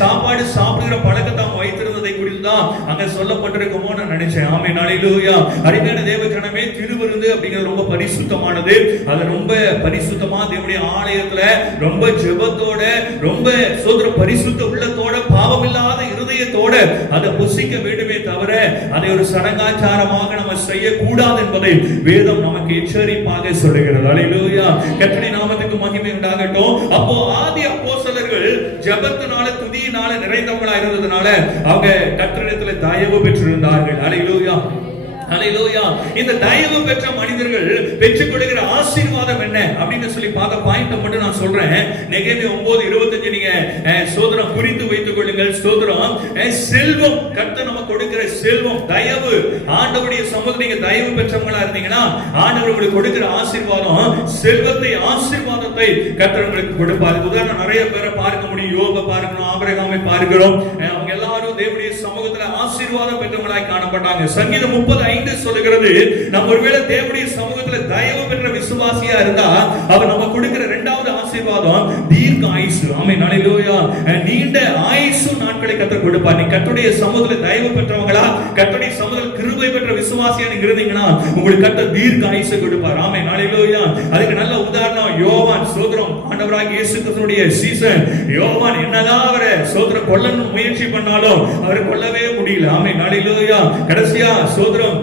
சாப்பாடு சாப்பிடுகிற பழக்கத்தை அவங்க வைத்திருந்ததை குறித்து தான் அங்க சொல்லப்பட்டிருக்குமோ நான் நினைச்சேன். ஆமென், ஹல்லேலூயா. அருமையான தேவஜனமே, திருவிருந்து அப்படிங்கிறது ரொம்ப பரிசுத்தமானது. அது ரொம்ப பரிசுத்தமா தேவனுடைய ஆலயத்துல ரொம்ப ஜெபத்தோட ரொம்ப சோதர பரிசுத்த உள்ளத்தோட பாவமில்லாத இருதயத்தோட அதை புசிக்க வேண்டுமே தவிர அதை ஒரு சடங்காச்சாரமாக நம்ம செய்யக்கூடாது என்பதை வேதம் நமக்கு எச்சரிப்பாக சொல்லுகிறது. ஹல்லேலூயா. கர்த்தருடைய நாமத்துக்கு மகிமை உண்டாகட்டும். அப்போ ஆதி அப்போஸ்தலர்கள் ஜெபத்தினால துதியினால நிறைந்தவங்களா இருந்ததுனால அவங்க கர்த்தரிடத்துல தயவு பெற்றிருந்தார்கள். ஹல்லேலூயா, ஹல்லேலூயா. இந்த தயவு பெற்ற மனிதர்கள் பெற்றுக்கொள்கிற ஆசீர்வாதம் என்ன அப்படின்னு சொல்லி பார்த்த பாயிண்ட் மட்டும் நான் சொல்றேன். நெகேமியா 9:25 நீங்க சோதரம் குறித்து வைத்துக் கொள்ளுங்கள். சோதரம் செல்வம், கர்த்தர் நமக்கு கொடுக்கிற செல்வம், தயவு. ஆண்டவருடைய சமூகத்தில் நீங்க தயவு பெற்றவங்களா இருந்தீங்கன்னா ஆண்டவர் உங்களுக்கு கொடுக்கிற ஆசீர்வாதம் செல்வத்தை, ஆசீர்வாதத்தை கர்த்தர் உங்களுக்கு கொடுப்பார். உதாரணம் நிறைய பேரை பார்க்க முடியும். யோபை பார்க்கணும், ஆபிரகாமை பார்க்கிறோம். அவங்க எல்லாரும் தேவனுடைய சமூகத்துல ஆசீர்வாதம் பெற்றவங்களாய் காணப்பட்டாங்க. சங்கீதம் 35 சொல்லுகிறது, நம்ம ஒருவேளை தேவனுடைய சமூகத்துல தயவு பெற்ற விசுவாசியா இருந்தா அவர் நம்ம கொடுக்கிற இரண்டாவது ஆசீர்வாதம் தீர்க்க ஆயுசு. ஆமென், ஹல்லேலூயா. நீண்ட ஆயுசு நாட்களை கர்த்தர் கொடுப்பார். நீ கர்த்தருடைய சமூகத்துல தயவு பெற்றவங்களா, கர்த்தருடைய சமூகத்துல கிருபை பெற்ற விசுவாசியா நீங்க இருந்தீங்கன்னா உங்களுக்கு கர்த்தர் தீர்க்க ஆயுசு கொடுப்பார். ஆமென், ஹல்லேலூயா. அதுக்கு நல்ல உதாரணம் யோவான். சோதரம் ஆண்டவராகிய இயேசு கிறிஸ்துவினுடைய சீசன் யோவான். என்னதான் அவரை சோதரம் கொல்லணும்னு முயற்சி பண்ணாலும் அவரை கொல்லவே முடியல. ஆமென், ஹல்லேலூயா. கடைசியா சோதரம்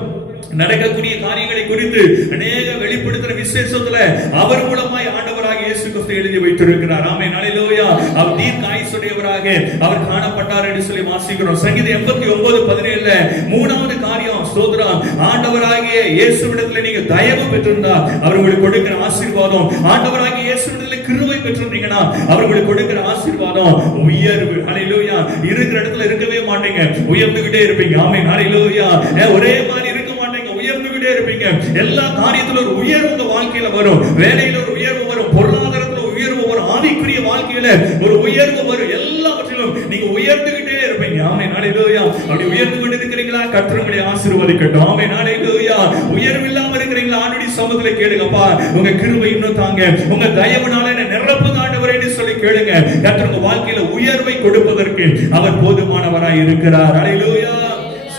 நடக்கக்கூடிய காரியங்களை குறித்து அநேக வெளிப்படுத்துற விசேஷத்துல அவர் மூலமாய் ஆண்டவராகிய இயேசு கிறிஸ்து எழுதி வைத்திருக்கிறார். ஆமென், ஹல்லேலூயா. அவர் தீர்க்க ஆயுசுடையவராக அவர் காணப்பட்டார் என்று சொல்லி வாசிக்கிறோம். சங்கீதம் 89:17 மூணாவது காரியம் சோதரம் ஆண்டவராகிய இயேசுவிடத்தில் நீங்க தயவு பெற்றிருந்தா அவர் உங்களுக்கு கொடுக்கிற ஆசீர்வாதம், ஆண்டவராகிய இயேசுவிடத்தில் கிருபை பெற்றிருந்தீங்கன்னா அவர் உங்களுக்கு கொடுக்கிற ஆசீர்வாதம் உயர்வு. ஹல்லேலூயா. இருக்கிற இடத்துல இருக்கவே மாட்டீங்க, உயர்ந்துகிட்டே இருப்பீங்க. ஆமென், ஹல்லேலூயா. ஒரே மாதிரி இருக்க மாட்டீங்க, உயர்ந்துகிட்டே இருப்பீங்க. எல்லா காரியத்திலும் ஒரு உயர்வு உங்க வாழ்க்கையில வரும். வேலையில ஒரு உயர்வு வரும், பொருளாதாரத்துல உயர்வு வரும், ஆவிக்குரிய வாழ்க்கையில ஒரு உயர்வு வரும். எல்லாவற்றிலும் நீங்க உயர்ந்துகிட்டே இருப்பீங்க. ஆமென், ஹல்லேலூயா. அப்படி உயர்ந்து கொண்டு இருக்கிறீங்களா? கர்த்தர் உங்களை ஆசீர்வதிக்கட்டும். ஆமென், ஹல்லேலூயா. உயர்வு இல்லாம இருக்கிறீங்களா? ஆண்டவருடைய சமூகத்துல கேளுங்கப்பா, உங்க கிருபை இன்னும் தாங்க, உங்க தயவுனால என்ன நிரப்புங்க ஆண்டவரேன்னு சொல்லி கேளுங்க. கர்த்தர் உங்க வாழ்க்கையில உயர்வை கொடுப்பதற்கு அவர் போதுமானவராய் இருக்கிறார். ஹல்லேலூயா.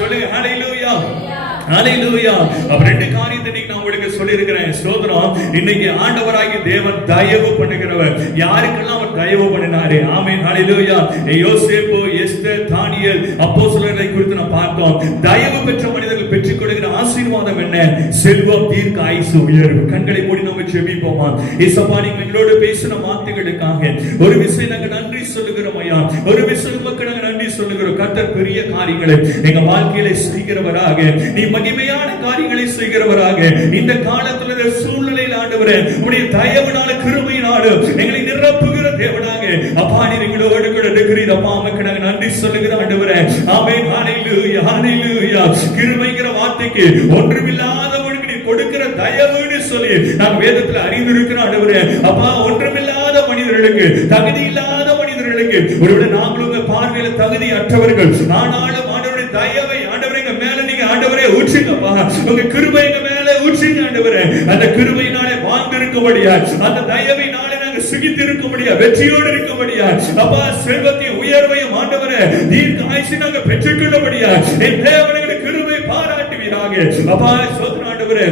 சொல்லுங்க ஹல்லேலூயா, ஹல்லேலூயா. அப்ப ரெண்டு காரியத்தை இன்னைக்கு நான் உங்களுக்கு சொல்லி இருக்கிறேன். சோதரம் இன்னைக்கு ஆண்டவராகிய தேவன் தயவு பண்ணுகிறவர். யாருக்கெல்லாம் அவர் தயவு பண்ணினாரு? ஆமென், ஹல்லேலூயா. யோசேப்பு, எஸ்தர், தானியேல், அப்போஸ்தலர்களை குறித்து நாம் பார்த்தோம். தயவு பெற்ற மனிதர்கள் பெற்றுக்கொள்கிற ஆசீர்வாதம் ஆசீர்வாதம் என்ன? செல்வம், தீர்க்க ஆயுசு, உயர்வு. கண்களை மூடி நம்ம ஜெபிப்போமா? இயேசுவா, நீங்க எங்களோடு பேசின வார்த்தைகளுக்காக ஒரு விஷயம் நாங்க நன்றி சொல்லுகிறோம் ஐயா. ஒரு விஷயம் மக்கள் நாங்க நன்றி சொல்லுகிறோம். கர்த்தர் பெரிய காரியங்களை எங்க வாழ்க்கையில செய்கிறவராக, நீ மகிமையான காரியங்களை செய்கிறவராக இந்த காலத்துல இந்த சூழ்நிலையில் ஆண்டவரே உம்முடைய தயவுனால கிருபையினால எங்களை நிரப்புகிற தேவனாக அப்பா நீர் எங்களோடு கூட இருக்கிறீர். அப்பா உமக்கு நாங்க நன்றி சொல்லுகிறோம் ஆண்டவரே. ஆமென். ஹalleluya ஹalleluya. கிருபைங்கிற வார்த்தைக்கு ஒன்றுமில்லாதவனுக்கு நீ கொடுக்கிற தயவுன்னு சொல்லி நாம் வேதத்துல அறிந்திருக்கிறோம் ஆண்டவரே. அப்பா ஒன்றுமில்லாத மனிதர்களுக்கு, தகுதி இல்லாத மனிதர்களுக்கு, ஒருவேளை நாங்களும் உங்க பார்வையில தகுதி அற்றவர்கள், ஆனாலும் ஆண்டவருடைய தயவை ஆண்டவரே எங்க மேல நீங்க ஆண்டவரே ஊற்றுங்கப்பா. உங்க கிருபை எங்க மேல ஊற்றுங்க ஆண்டவரே. அந்த கிருபையினாலே வாழ்ந்திருக்கும்படியா, அந்த தயவினாலே நாங்க சுகித்து இருக்கும்படியா, வெற்றியோடு இருக்கும்படியா, அப்பா செல்வத்தையும் உயர்வையும் ஆண்டவரே தீர்க்க ஆயுசை நாங்க பெற்றுக்கொள்ளபடியா என் தேவனுடைய கிருபை பாராட்டுவீராக. அப்பா சோதரன் ஆண்டவரே,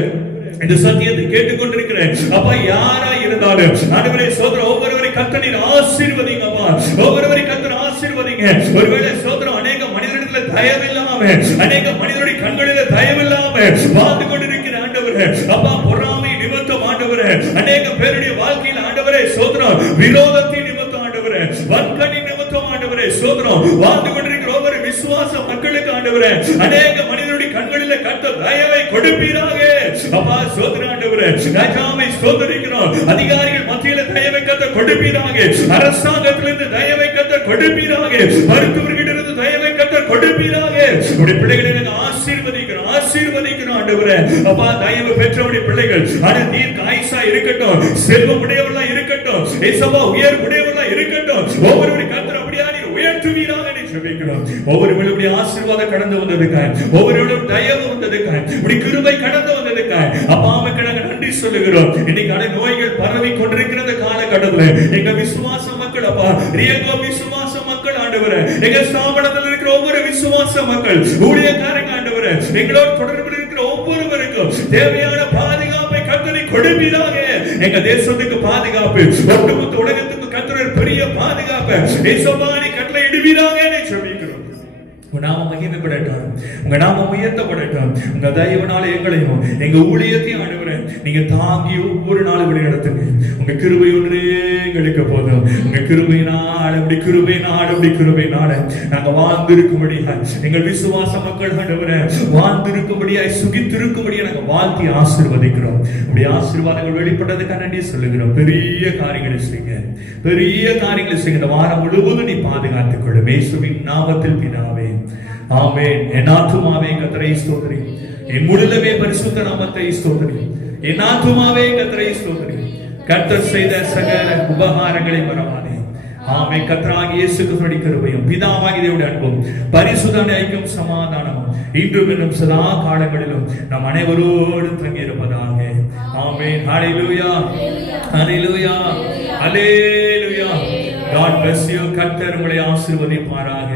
இந்த சத்தியத்தை கேட்டுக்கொண்டிருக்கிறேன் அப்பா, யாரா இருந்தாலும் ஆண்டவரே சோதரன் ஒவ்வொருவரை கர்த்தர் ஆசீர்வதிங்க அப்பா, ஒவ்வொருவரை கர்த்தர் ஆசீர்வதிங்க. ஒருவேளை சோதரன் அநேக மனிதர்களிடத்துல தயவில்லாம, அநேக மனிதருடைய கண்களில தயவில்லாம வாழ்ந்து கொண்டிருக்கிற ஆண்டவரே அப்பா, பொறாமை நிமித்தம் ஆண்டவரே, அநேக பேருடைய வாழ்க்கையில் ஆண்டவரே சோதரம் விரோதத்தின் நிமித்தம் ஆண்டவரே, வன்கணி நிமித்தம் ஆண்டவரே சோதரம் வாழ்ந்து கொண்டிருக்கிற ஒவ்வொரு விசுவாச மக்களுக்கு ஆண்டவரே அநேக மனிதருடைய கண்களில் கர்த்தர் தயவை கொடுப்பீராக. அப்பா சோதரம் ஆண்டவரே, ராஜாவை சோதரிக்கிறோம், அதிகாரிகள் மத்தியில தயவை கர்த்தர் கொடுப்பீராக, அரசாங்கத்திலிருந்து தயவை கர்த்தர் கொடுப்பீராக, மருத்துவர்களிடமிருந்து தயவை கர்த்தர் கொடுப்பீராக. உடைய பிள்ளைகளை ஆசீர்வதிக்கிறோம், ஆசீர்வதிக்கிறோம் ஆண்டவரே. அப்பா தயவு பெற்றவருடைய பிள்ளைகள் தீர்க்க ஆயுசா இருக்கட்டும், செல்வம் உடையவர்களா இருக்கட்டும், இயேசுவா உயர் உடையவர்களா இருக்கட்டும், ஒவ்வொருவரை கர்த்தர் அப்படியே உயர்த்துவீராக ஜெபிக்கிறோம். ஒவ்வொருவருடைய ஆசீர்வாதம் கடந்து வந்ததுக்காய், ஒவ்வொருவருடைய தயவு வந்ததுக்காய், உடைய கிருபை கடந்து வந்ததுக்காய் அப்பா உமக்கு நாங்க நன்றி சொல்லுகிறோம். இன்னைக்கு நோய்கள் பரவி கொண்டிருக்கிற காலகட்டத்தில் எங்க விசுவாச மக்கள் அப்பா, ரியகோ விசுவாச மக்கள் ஆண்டவரே, எங்க ஸ்தாபனத்தில் இருக்கிற ஒவ்வொரு விசுவாச மக்கள், ஊழியக்காரங்க ஆண்டவரே, எங்களோடு தொடர்பில் இருக்கிற ஒவ்வொருவருக்கும் தேவையான பாதுகாப்பை கர்த்தரை கொடுப்பீராக. எங்க தேசத்துக்கு பாதுகாப்பு, ஒட்டுமொத்த உலகத்துக்கு கர்த்தர் பெரிய பாதுகாப்பு இயேசுவானி கட்டளை இடுவீராக சொல்லிக்கிறோம். உங்க நாமம் மகிமைப்படட்டும், உங்க நாமம் உயர்த்தப்படட்டும். உங்க தயவுனால எங்களையும் எங்க ஊழியத்தையும் ஆண்டவரே நீங்க தாங்கி ஒவ்வொரு நாளும் வழி நடத்துங்க. உங்க கிருபை ஒன்றே எங்களுக்கு போதும். உங்க கிருபையினால அப்படி கிருபையினால அப்படி கிருபையினால நாங்க வாழ்ந்திருக்கும்படியா, எங்கள் விசுவாச மக்கள் ஆண்டவரே வாழ்ந்திருக்கும்படியாய் சுகித்திருக்கும்படியா நாங்க வாழ்த்தி ஆசீர்வதிக்கிறோம். அப்படி ஆசீர்வாதங்கள் வெளிப்பட்டதுக்காக நன்றி சொல்லுகிறோம். பெரிய காரியங்களை செய்யுங்க, பெரிய காரியங்களை செய்யுங்க. இந்த வாரம் முழுவதும் நீ பாதுகாத்துக் கொள்ளும். இயேசுவின் நாமத்தில் பிதாவே, ஆமென். என் ஆத்துமாவே கர்த்தரை ஸ்தோத்திரி, என் முழுதுமே பரிசுத்த நாமத்தை ஸ்தோத்திரி. என் ஆத்துமாவே கர்த்தரை ஸ்தோத்திரி, கர்த்தர் செய்த சகல உபகாரங்களை மறவாதே. ஆமென். கர்த்தராகிய இயேசு கிறிஸ்துவின் கிருபையும் பிதாவாகிய தேவனுடைய அன்பும் பரிசுத்த ஐக்கியமும் சமாதானமும் இன்றும் இன்னும் சதா காலங்களிலும் நம் அனைவரோடும் தங்கியிருப்பதாக. ஆமென். ஹalleluya ஹalleluya ஹalleluya. God bless you. கர்த்தர் உங்களை ஆசீர்வதிப்பாராக.